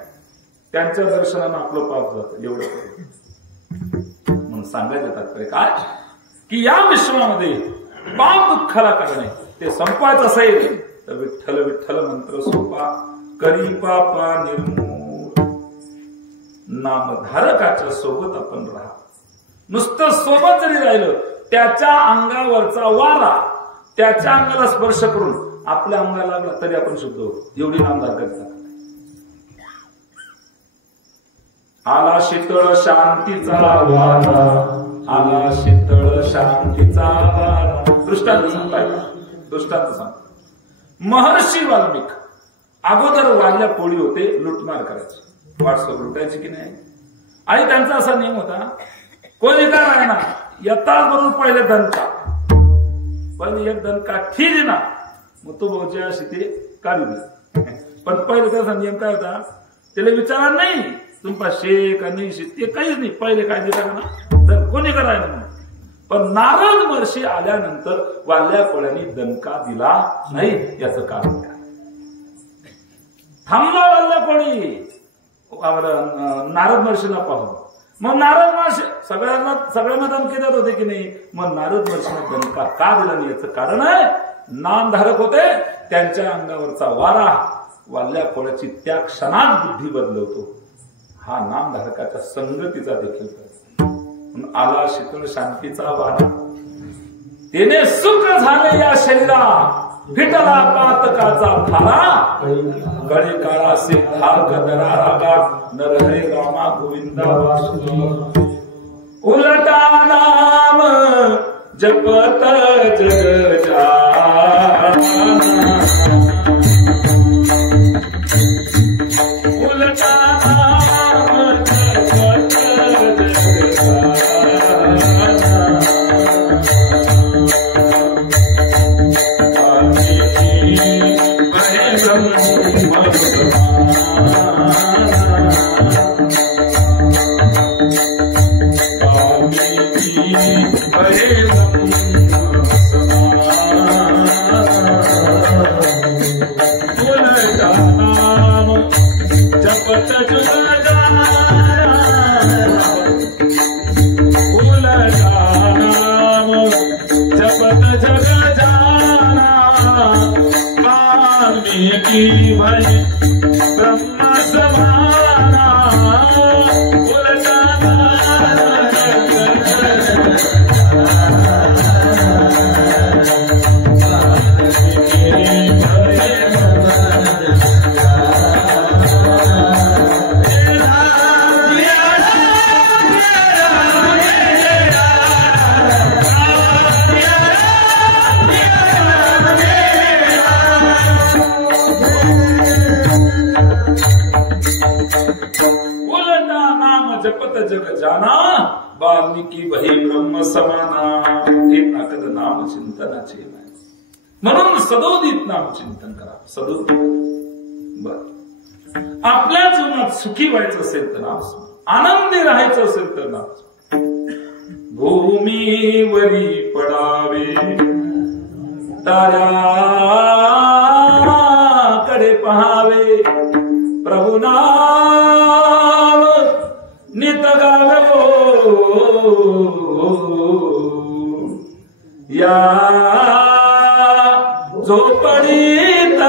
त्यांच्या दर्शनानं आपलं पाप जातं, एवढं पवित्र. म्हणून सांगायचं तात्पर्य काय की या विश्वामध्ये पाप दुःखाला कारण आहे, ते संपवायचं असेल तर विठ्ठल विठ्ठल मंत्र सोपा, करी पापा निर्मूळ. नामधारकाच्या सोबत आपण राहा. नुसतं सोबत जरी राहिलं, त्याच्या अंगावरचा वारा त्याच्या अंगाला स्पर्श करून आपल्या अंगाला लागला तरी आपण शुद्ध होतो. एवढी नामधारकाची. आला शीतळ शांतीचा वारा, आला शीतळ शांतीचा वारा. दृष्टांत सांगताय, दृष्टांत सांग. महर्षी वाल्मिक अगोदर वाढल्या पोळी होते, लुटमार करायची, वाटसप लुटायची की नाही. आणि त्यांचा असा नियम होता, कोणी काय राहणार येताच बरोबर पहिले दणका, पहिले एक दणका ठीक ना, मग तो भाऊच्या अशी ते काढू दे. पण पहिले त्याचा नियम काय होता, त्याला विचारा नाही तुमचा शे का नाही शे, ते काहीच नाही, पहिले काय दिलं ना तर कोणी करायला म्हणून. पण नारद महर्षी आल्यानंतर वाल्या कोळ्यांनी दणका दिला नाही, याचं कारण काय. थांबला वाल्या कोळी नारद महर्षीला पाहून. मग नारद महर्षी सगळ्यांना दणके देत होते की नाही, मग नारद महर्षीला दणका का दिला नाही, याचं कारण आहे नामधारक होते, त्यांच्या अंगावरचा वारा वाल्या कोळ्याची त्या क्षणात बुद्धी बदलवतो. हा नामधारकाच्या संगतीचा देखील म्हणून आला शीतळ शांतीचा वारा, त्याने सुख झाले या शरीरा, फिटला पातकाचा थारा, गळे काळा सिद्धा गदरा रागा, नरहरे रामा गोविंदा वासुदेव. उलटा नाम जपत जग जाना, उलटा नाम जपत जग ब्रह्म समाना जपत जग जाना, वाल्मिकी वही ब्रह्म समाना. हे ताकद नाम चिंतनाची नाही. म्हणून सदोदित नाम चिंतन करा. सदोदित. बर, आपल्या जीवनात सुखी व्हायचं असेल तर नाम, आनंदी राहायचं असेल तर नाम. भूमीवरी पडावे, ताऱ्याकडे पहावे, प्रभु नाम नित गावे. या झोपडीत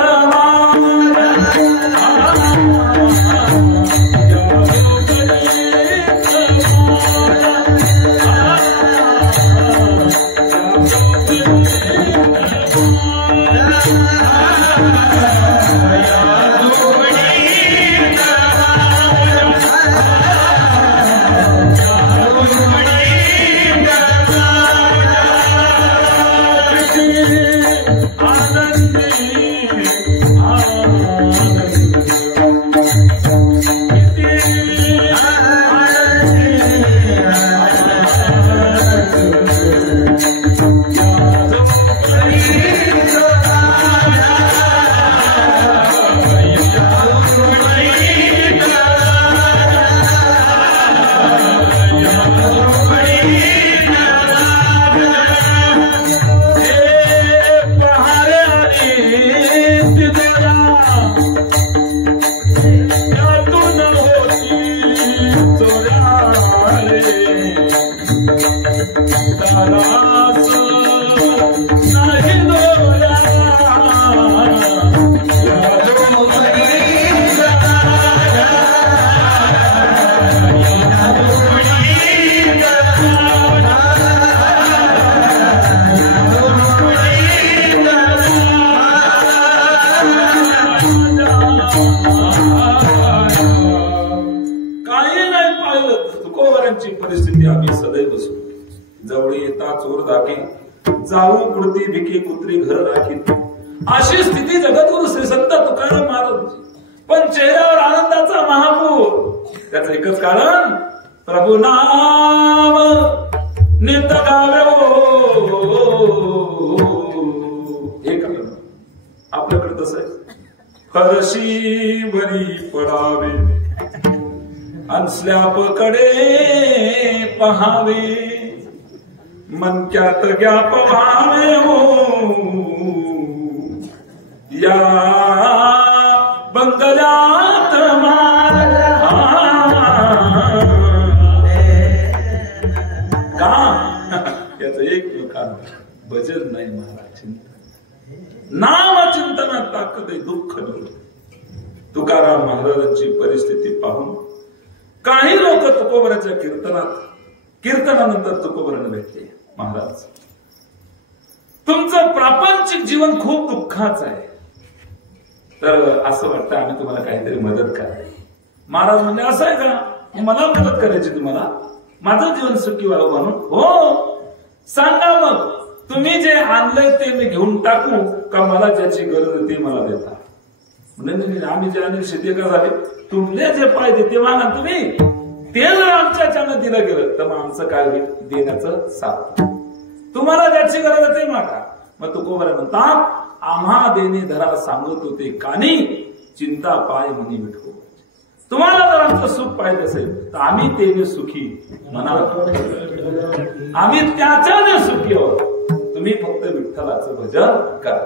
परिस्थिती आम्ही सदैव सुख. जवळ येता चोर दाखी, जाऊ पुढती भिके कुत्री घर राखी. अशी स्थिती जगद्गुरु श्री संत तुकाराम महाराज. पण चेहऱ्यावर आनंदाचा महापूर. त्याचं एकच कारण, प्रभु नाम नित गावे. हे कारण आपल्याकडे तसं आहे. फरशीवरी पडावे, स्लॅबकडे पहावे, मनक्यात ग्याप व्हावे. हो या बंगल्यात का? याचं एक कारण भजन नाही महाराज, चिंतन. नाम चिंतनात ताकद आहे, दुःख निवृत्ती. तुकाराम महाराजांची परिस्थिती पाहून काही लोक तुकोबराच्या कीर्तनानंतर तुकोबराने भेटले. महाराज, तुमचं प्रापंचिक जीवन खूप दुःखाचं आहे, तर असं वाटतं आम्ही तुम्हाला काहीतरी मदत करावी. महाराज म्हणजे असं आहे का, मला मदत करायची तुम्हाला, माझं जीवन सुखी व्हावं म्हणून? हो, सांगा मग, तुम्ही जे आणलंय ते मी घेऊन टाकू का, मला ज्याची गरज आहे ते मला देता? म्हणजे आम्ही जे अनेक शेती का झाले, तुमले जे पाहिजे ते मागा तुम्ही, ते जर आमच्याच्यानं दिलं गेलं तर मग आमचं काय होईल? देण्याचं साथ. तुम्हाला ज्याची गरज आहे ते मागा. मग तुकोबरा म्हणतात, आम्हा देणे धरा सांगत होते कानी, चिंता पाय मनी विठो. तुम्हाला जर आमचं सुख पाहिजे असेल तर आम्ही तेने सुखी म्हणा, आम्ही त्याच्याने सुखी आहोत, तुम्ही फक्त विठ्ठलाचं भजन करा.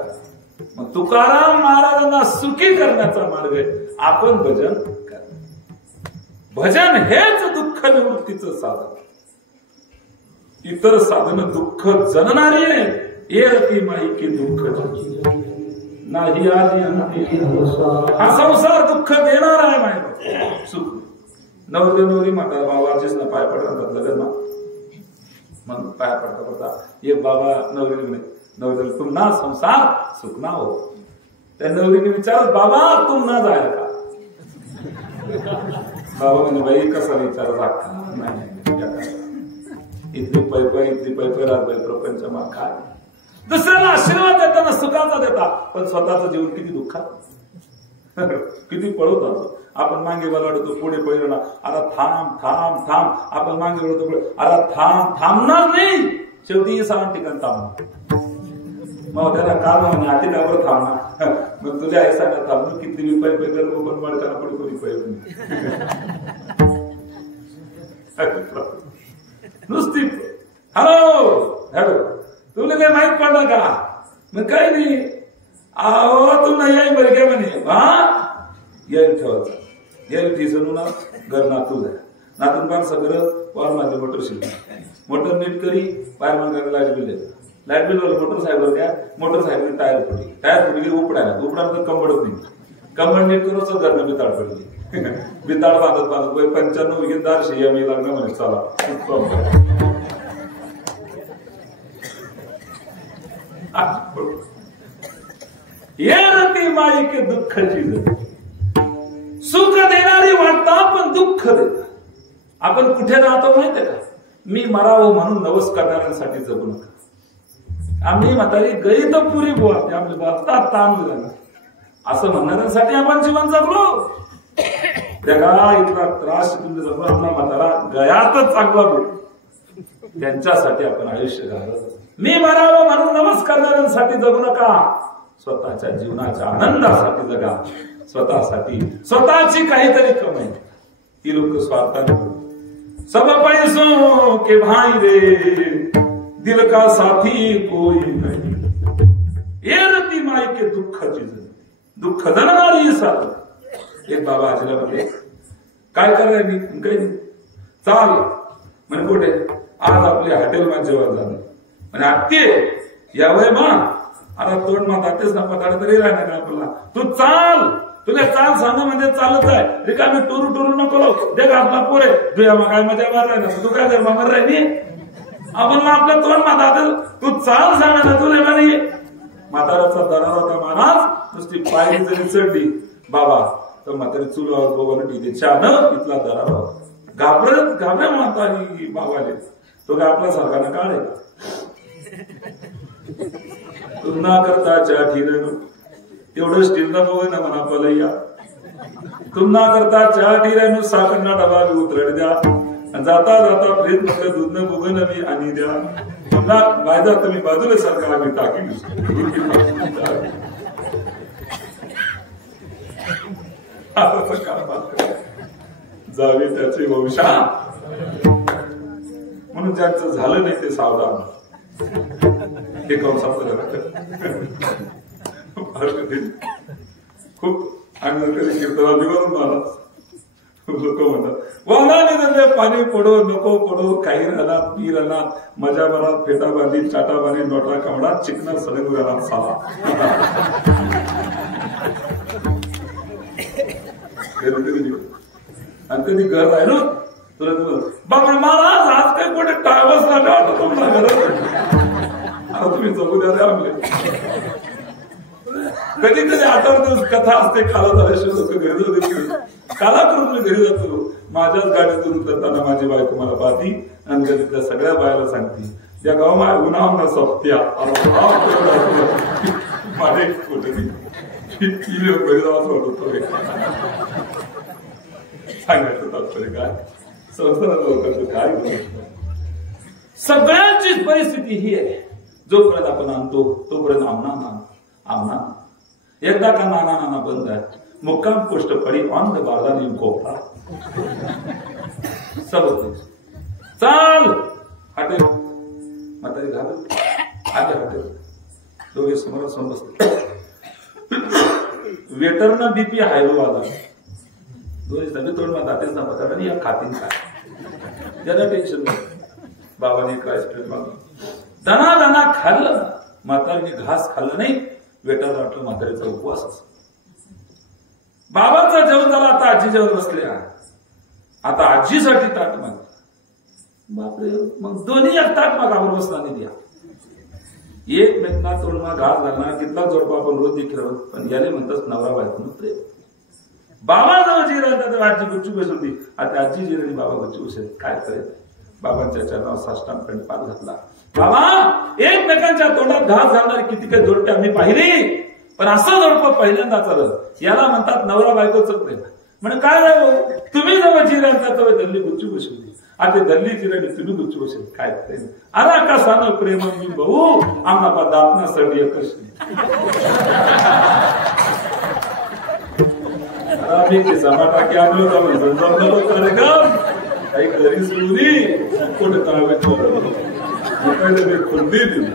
मग तुकाराम महाराजांना सुखी करण्याचा मार्ग आहे, आपण भजन करा. भजन हेच दुःख निवृत्तीचं साधन. इतर साधन दुःख जनणारी आहे. येती माईकी दुःख नाही आधी अंती. हा संसार दुःख देणार आहे माहिती. सुख नवरी नवरी म्हणतात, बाबाचीच ना पाय पडतात लग्न, मग पाय पडता एक बाबा नवरी नवरी तुम ना संसार सुख ना हो. त्या नवरीने विचारत, बाबा तुम ना जाय का? बाबा म्हणजे बाई कसा विचार नाही, इतली पैपै राहत प्रपंच मग काय. दुसऱ्याला आशीर्वाद देताना सुखाचा देता, पण स्वतःचं जीवन किती दुःखात. किती पळत असतो आपण. मागे बलाडतो पुढे पहिलं ना, आता थांब थांब थांब. आपण मागे वळतो पुढे, आता थांब थांबणार नाही. शेवटी सहा ठिकाण थांब. मग त्याला काल म्हणे आधी त्यावर थांबणार. मग तुझ्या आई सांगा थांबून किती मी पै पैदल पण मडकाला पुढे कोणी पाहिजे नुसती हॅलो हॅलो. तुला काही माहित पडलं का? मग काही नाही. आहो तू नाही आई बरं काय म्हणे. हा येईल ठेवायचं. येईल ठिसणू ना घर नातू जाय. नातून पार सगळं वार माझे मोटर शिकणार. मोटर नीट करी बाहेर मग लाईट बिल येतं. लाईट बिल मोटरसायकल द्या. मोटरसायकल टायर फुटी. टायर फुटली उपडायला. उपडायला तर कंबडत नाही. कंबड नीट करून घरनं बिताड पडली. बिताड बांधत बांधत 95 विकेदार शियामी लागणं म्हणे चला. ये रती माई के दुःखाची सुख देणारी वाटता पण दुःख देत. आपण कुठे राहतो माहितीये का? मी मरावं म्हणून नवस करणाऱ्यांसाठी जगू नका. आम्ही म्हातारी गई तर पुरी बुवा ते आपले बसतात ताण झाला असं म्हणणाऱ्यांसाठी आपण जीवन जगलो. त्या का इतका त्रास तुम्ही जगलो. आपला म्हातारा गयातच चांगला बोल. त्यांच्यासाठी आपण आयुष्य घालत. मी मरावं म्हणून नवस करणाऱ्यांसाठी जगू नका. स्वतःच्या जीवनाच्या आनंदासाठी जगा. स्वतःसाठी स्वतःची काहीतरी कमाई. ही लोक स्वार्थाने सब पैसों के भाई रे दिल का साथी कोई नहीं. ये रती माई के दुःखाची दुःख जाणणारी साथ. एक बाबा आजीला म्हणले काय करायला मी काही नाही चाल म्हणे कुठे आज आपल्या हॉटेलमध्ये जेवण झालं म्हणजे आत्ते यावय मा आता तोंड मा जातेच ना पताडे तरी राहणार आपल्याला. तू चाल तुला चाल सांग म्हणजे चालत आहे. रिकामी टुरू टुरू नको देख आपला पोरे तुझ्या मग काय मजा मार राही ना तू काय कर मार राहिली. आपण आपल्या तोंड मा जाते तू चाल सांग ना तुला म्हणे. म्हाताराचा दरारा होता महाराज. नुसती पायरी जरी चढली बाबा तर म्हातारी चुलावर बघून तिथे छान इथला दरारा होता. घाबरे म्हातारी बाबाले. तो काय आपल्या सारखाना काळ आहे का? तुलना करता च्या ठिरण तेवढं स्टील न बघ ना म्हणा पलैया. तुलना करता च्या ठिरण साखरना डबा बी उतरड द्या. जाता जाता प्रेत म्हटलं दूध न बघ ना मी आणि द्या. पुन्हा वायदा तुम्ही बाजूला सारखा आम्ही टाकी जावे त्याचे वंशा. म्हणून ज्यांचं झालं नाही ते सावधान. हे कौन खूप आनंद कीर्तनात दिवस महाराज लोक म्हणतात वाहनाने पाणी पडो नको पडो काही राहणार पी राहणार मजा बरात फेटा बांधी चाटा बांधी नोटा कमडा चिकना सडक राहणार साला. आणि कधी घर आहे ना तुला बाबा महाराज आज काही कुठे टाळवच ना आता तुमच्या घरात आता तुम्ही जगू द्या रे आमले. कधी कधी 8 दिवस कथा असते खाला झाल्याशिवाय लोक घरी जाते. काला करून मी घरी जातो. माझ्याच गाडीतून उतरताना माझी बायको मला पाहती आणि घरी सगळ्या बायाला सांगते त्या गाव उन्हाव ना सप्त्या माझे कुठे घरी जावाच वाटतो. सांगायचं तात्पर्य काय संसारात लोकांचं काय. सगळ्यांची परिस्थिती ही आहे. जोपर्यंत आपण आणतो तोपर्यंत आमना एकदा का नाना बंद आहे. मुक्काम पोस्ट पडी ऑन द बारदानी कोपरा सब चाल हॉटेल म्हातारी घालत आले हॉटेल दोघे समोरासमोर बसले. वेटरनं बीपी हायलो आला. दोन्ही सगळे तोंड जातेच ना पता आणि या खातीन काय ज्याला टेन्शन बाबाने काय दाना दाना खाल्लं. म्हातारीने घास खाल्लं नाही. वेटर वाटलं म्हातारीचा उपवास असतो. बाबाचा जेवण झाला. आता आजी जेवण बसल्या. आता आजीसाठी ताट माग. बापरे मग दोन्ही एक ताट मागावर बसताना द्या. एक मेघना तोडमा घास घालणार कितला जोडपा आपण रोज देखील पण याले म्हणतात नवरा बायकोनं प्रेम. बाबा जवळ जी राहतात आजी गुच्ची बसवती. आता आजी जी राहिली बाबा गुच्ची बसली. काय करायचं बाबांच्या चरणावर साष्टांग पाठ घातला. बाबा एकमेकांच्या तोंडात घास घालणारी किती काही जोडटे आम्ही पाहिली पण असं जोडपं पहिल्यांदाच आलं. याला म्हणतात नवरा बायकोचं प्रेम. म्हणजे काय रे भाऊ, तुम्ही जेव्हा जिऱ्यांचा तेव्हा दल्ली गुच्ची बसवली, आता दल्ली जिराणी तुम्ही गुच्ची बसवली. काय प्रेम आला कसा न प्रेम मी भाऊ आम्हाला दापण्यासाठी एकच टाकी आणलो का म्हणजे काही घरी सुरी कुठे ताब्यात खुर्दी दिली.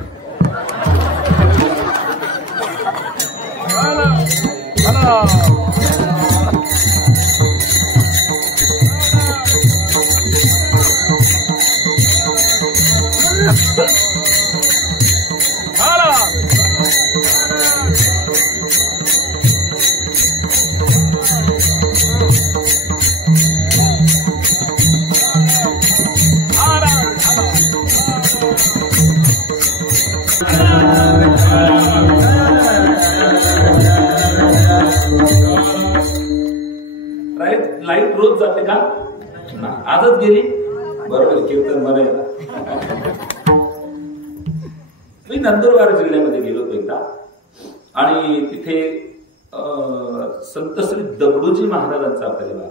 लाईट रोज जाते का? आजच गेली. बरोबर कीर्तन म्हणायला. मी नंदुरबार जिल्ह्यामध्ये गेलो होतो एकदा आणि तिथे संत श्री दगडूजी महाराजांचा परिवार,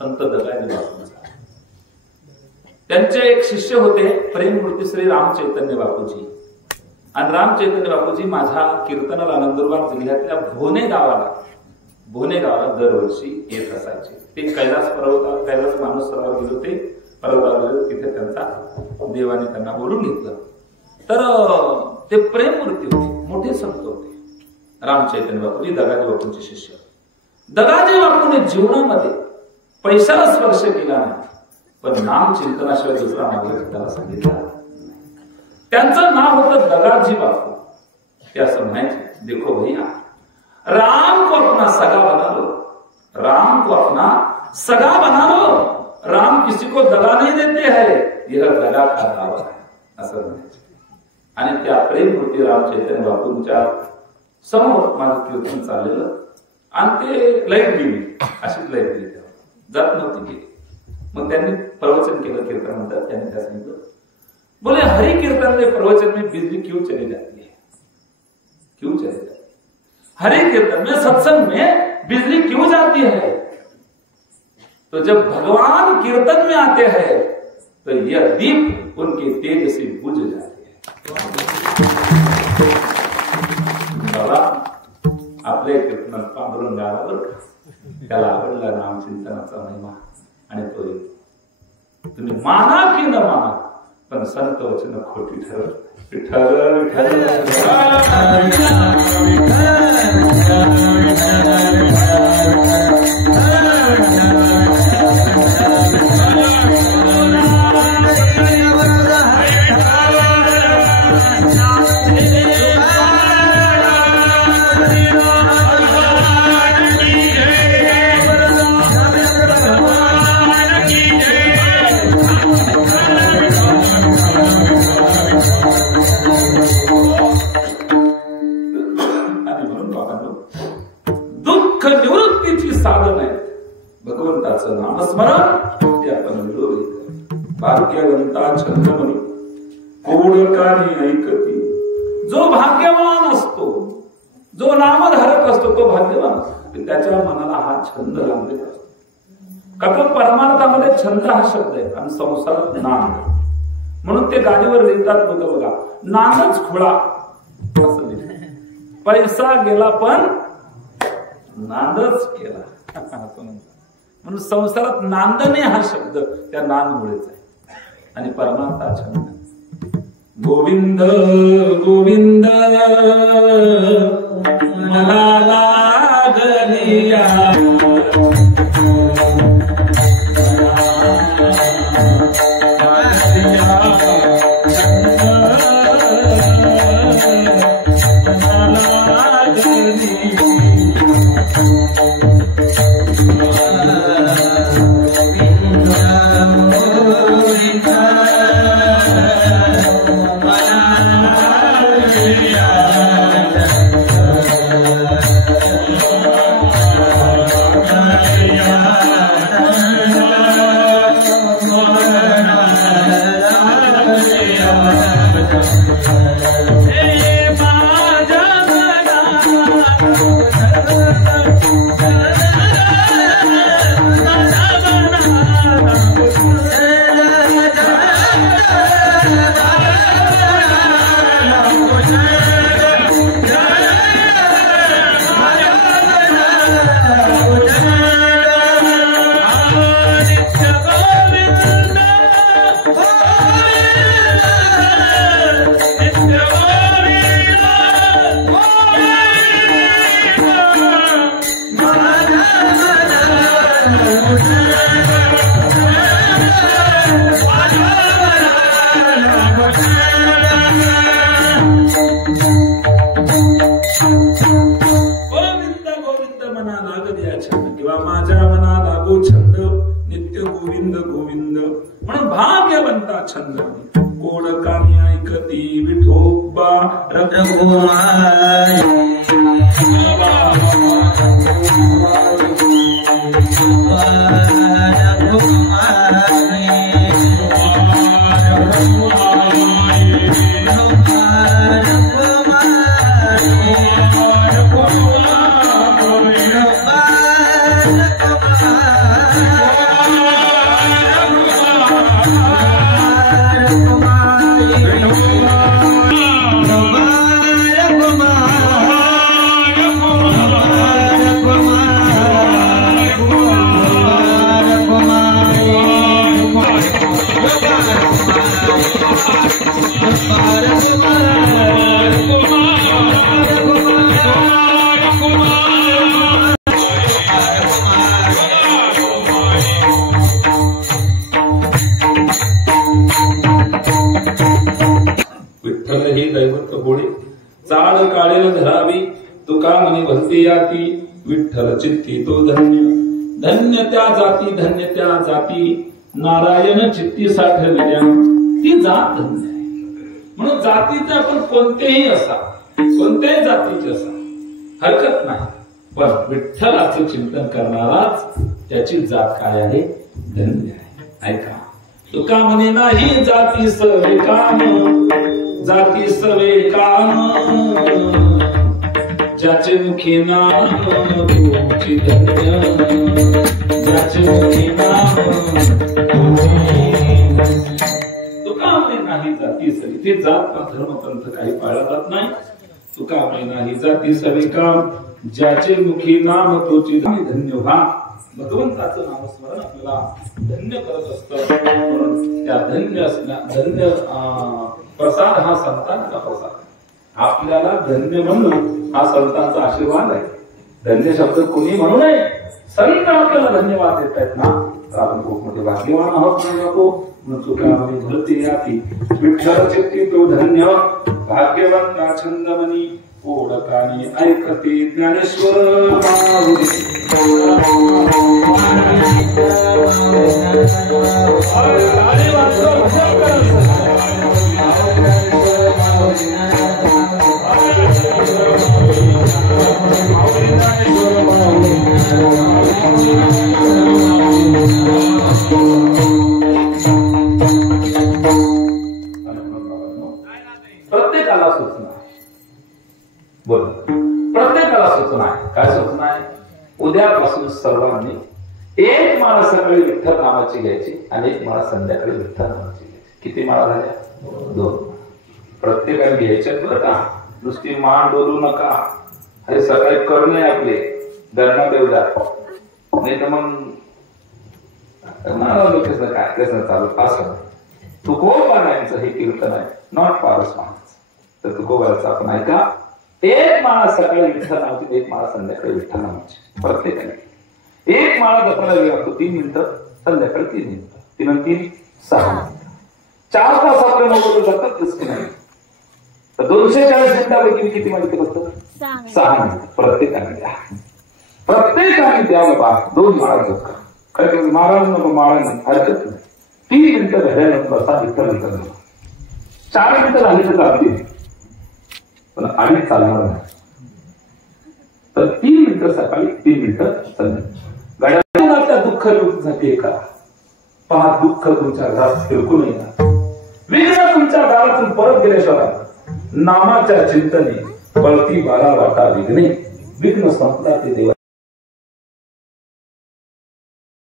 संत दगाजी बापूंचा, त्यांचे एक शिष्य होते प्रेममूर्ती श्री राम चैतन्य बापूजी. आणि राम चैतन्य बापूजी माझ्या कीर्तनाला नंदुरबार जिल्ह्यातल्या भोने गावाला दरवर्षी येत असायचे. ते कैलास मानसरोवर गेले होते. पर्वतावर तिथे त्यांचा देवाने त्यांना बोलून घेतलं. तर ते प्रेममूर्ती होते, मोठे संत होते राम चैतन्य बापूजी, दगाजी बापूंचे शिष्य. दगाजी बापूने जीवनामध्ये पैशाला स्पर्श केला नाही, पण नाम चिंतनाशिवाय दुसरा मार्ग त्याला सांगितला. त्यांचं नाव होतं दगाजी बापू. ते असं म्हणायचे, देखो भैया राम को अपना सगा बना लो, राम को अपना सगा बना लो, राम किसी को दगा नहीं देते हैं, यह दगा का दावा है, असं म्हणायचे. आणि त्या प्रेममूर्ती राम चैतन्य बापूंच्या समोर माझं कीर्तन चाललेलं आणि ते लाईट गेली, अशीच लाईट गेली, जात नव्हती गेली. मग त्यांनी प्रवचन केलं कीर्तनानंतर. त्यांनी त्या सांगितलं, बोले हरि कीर्तन में प्रवचन में बिजली क्यों चली जाती है, क्यों चली जाती है? हरि कीर्तन में सत्संग में बिजली क्यों जाती है? तो जब भगवान कीर्तन में आते हैं तो यह दीप उनके तेज से बुझ जाते हैं. बाबा आपल्या कीर्तनात पांडुरंग गाला बरं का, त्याला आवडला नामचिंतनाचा महिमा. आणि तो तुम्ही माना की न माना, पण संत वचन खोटी ठरवत. दुःख निवृत्तीची साधन आहे भगवंताचं नामस्मरण. ते आपण भाग्यवंता छंदमणी कोडकानी ऐकती. जो भाग्यवान असतो, जो नामधारक असतो तो भाग्यवान असतो. त्याच्या मनाला हा छंद लागलेला असतो. का तो परमार्थामध्ये छंद हा शब्द आहे आणि संसारात नाम. म्हणून ते गाडीवर लिहितात लोक बघा, नामच खुळा असं लिहितात. पैसा गेला पण नांदच केला म्हणून संसारात नांदणे हा शब्द त्या नांदमुळेच आहे. आणि परमार्था छंद. गोविंद गोविंद मला लागलिया, गोविंद मना लागद्या छंद किंवा माझ्या मना लागो छंद नित्य गोविंद गोविंद म्हणून भाग्यवंता छंद गोड कानी ऐकती विठोबा विठ्ठल ही दैवत होळे चाळ काळेल धरावी तुका मनी भलती याती विठ्ठल चित्ती तो धन्य धन्य त्या जाती नारायण चित्ती साठविल्या ती जात धन्य आहे म्हणून जातीचे आपण कोणतेही असा कोणत्याही जातीचे असा हरकत नाही पण विठ्ठलाचे चिंतन करणाराच त्याची जात काय आहे धन्य आहे ऐका तुका म्हणे नाही जाती सवे काम ज्याचे मुखी नाम तुमची धन्य ज्याचे मुखी नाम तुका म्हणे नाही जाती सवे ते जात धर्मपंथ काही पाळला जात नाही तुका म्हणे नाही जाती सवे काम ज्याचे मुखी नाम तोची धन्य व्हा भगवंताचं नामस्मरण आपल्याला धन्य करत असतं म्हणून त्या धन्य प्रसाद हा संतांचा प्रसाद आपल्याला धन्य म्हणून हा संतांचा आशीर्वाद आहे धन्य शब्द कोणी म्हणू नये संत आपल्याला धन्यवाद देत आहेत ना तर आपण खूप मोठे भाग्यवान आहोत नको म्हणून चुकामध्ये भरती याती विठ्ठल चित्ती तो धन्य भाग्यवंता छंदमणी ओळखानी ऐकते ज्ञानेश्वर प्रत्येकाला सूचना बोल प्रत्येकाला सूचना आहे काय सूचना आहे उद्यापासून सर्वांनी एक माळा सकाळी विठ्ठल नामाची घ्यायची आणि एक माळा संध्याकाळी विठ्ठल नामाची घ्यायची किती माळा झाल्या 2 प्रत्येकाने घ्यायच्या बरं का नुसती मान डोलू नका अरे सकाळी करणे आपले धरणा देवदार नाही तर मग काय कसं चालू असं तुकोबारायांचं हे कीर्तन आहे नॉट पारसमानाचं तर तुकोबाराचं आपण ऐका एक माळा सकाळी विठ्ठल नामाची एक माळा संध्याकाळी विठ्ठल नामाची प्रत्येकाने एक माळा जपायला लागतो 3 मिनिटं संध्याकाळी 3 मिनिटं 3 आणि 3 6 मिनिटं 4 तास आपल्या मोबाईल जातात तसं नाही तर 240 मिनिटापैकी किती माहिती फक्त 6 मिनिटं प्रत्येकाने द्या बाबा 2 माळा जपका काय तुम्ही महाराज नको माळा नाही हरकत नाही 3 मिनिटं घड्याळात बसा विठ्ठल 4 मिनिटं झाली तर चालतील पण आम्ही चालणार नाही तर 3 मिनिटं सकाळी 3 मिनिटं संध्याकाळी घड्याळातल्या दुःख निवृत्तीसाठी करा पहा दुःख तुमच्या घरात फिरकून येणार विघ्न तुमच्या दारातून परत गेल्याशिवाय नामाच्या चिंतने पळती 12 वाटा विघ्ने विघ्न संपला ते देवा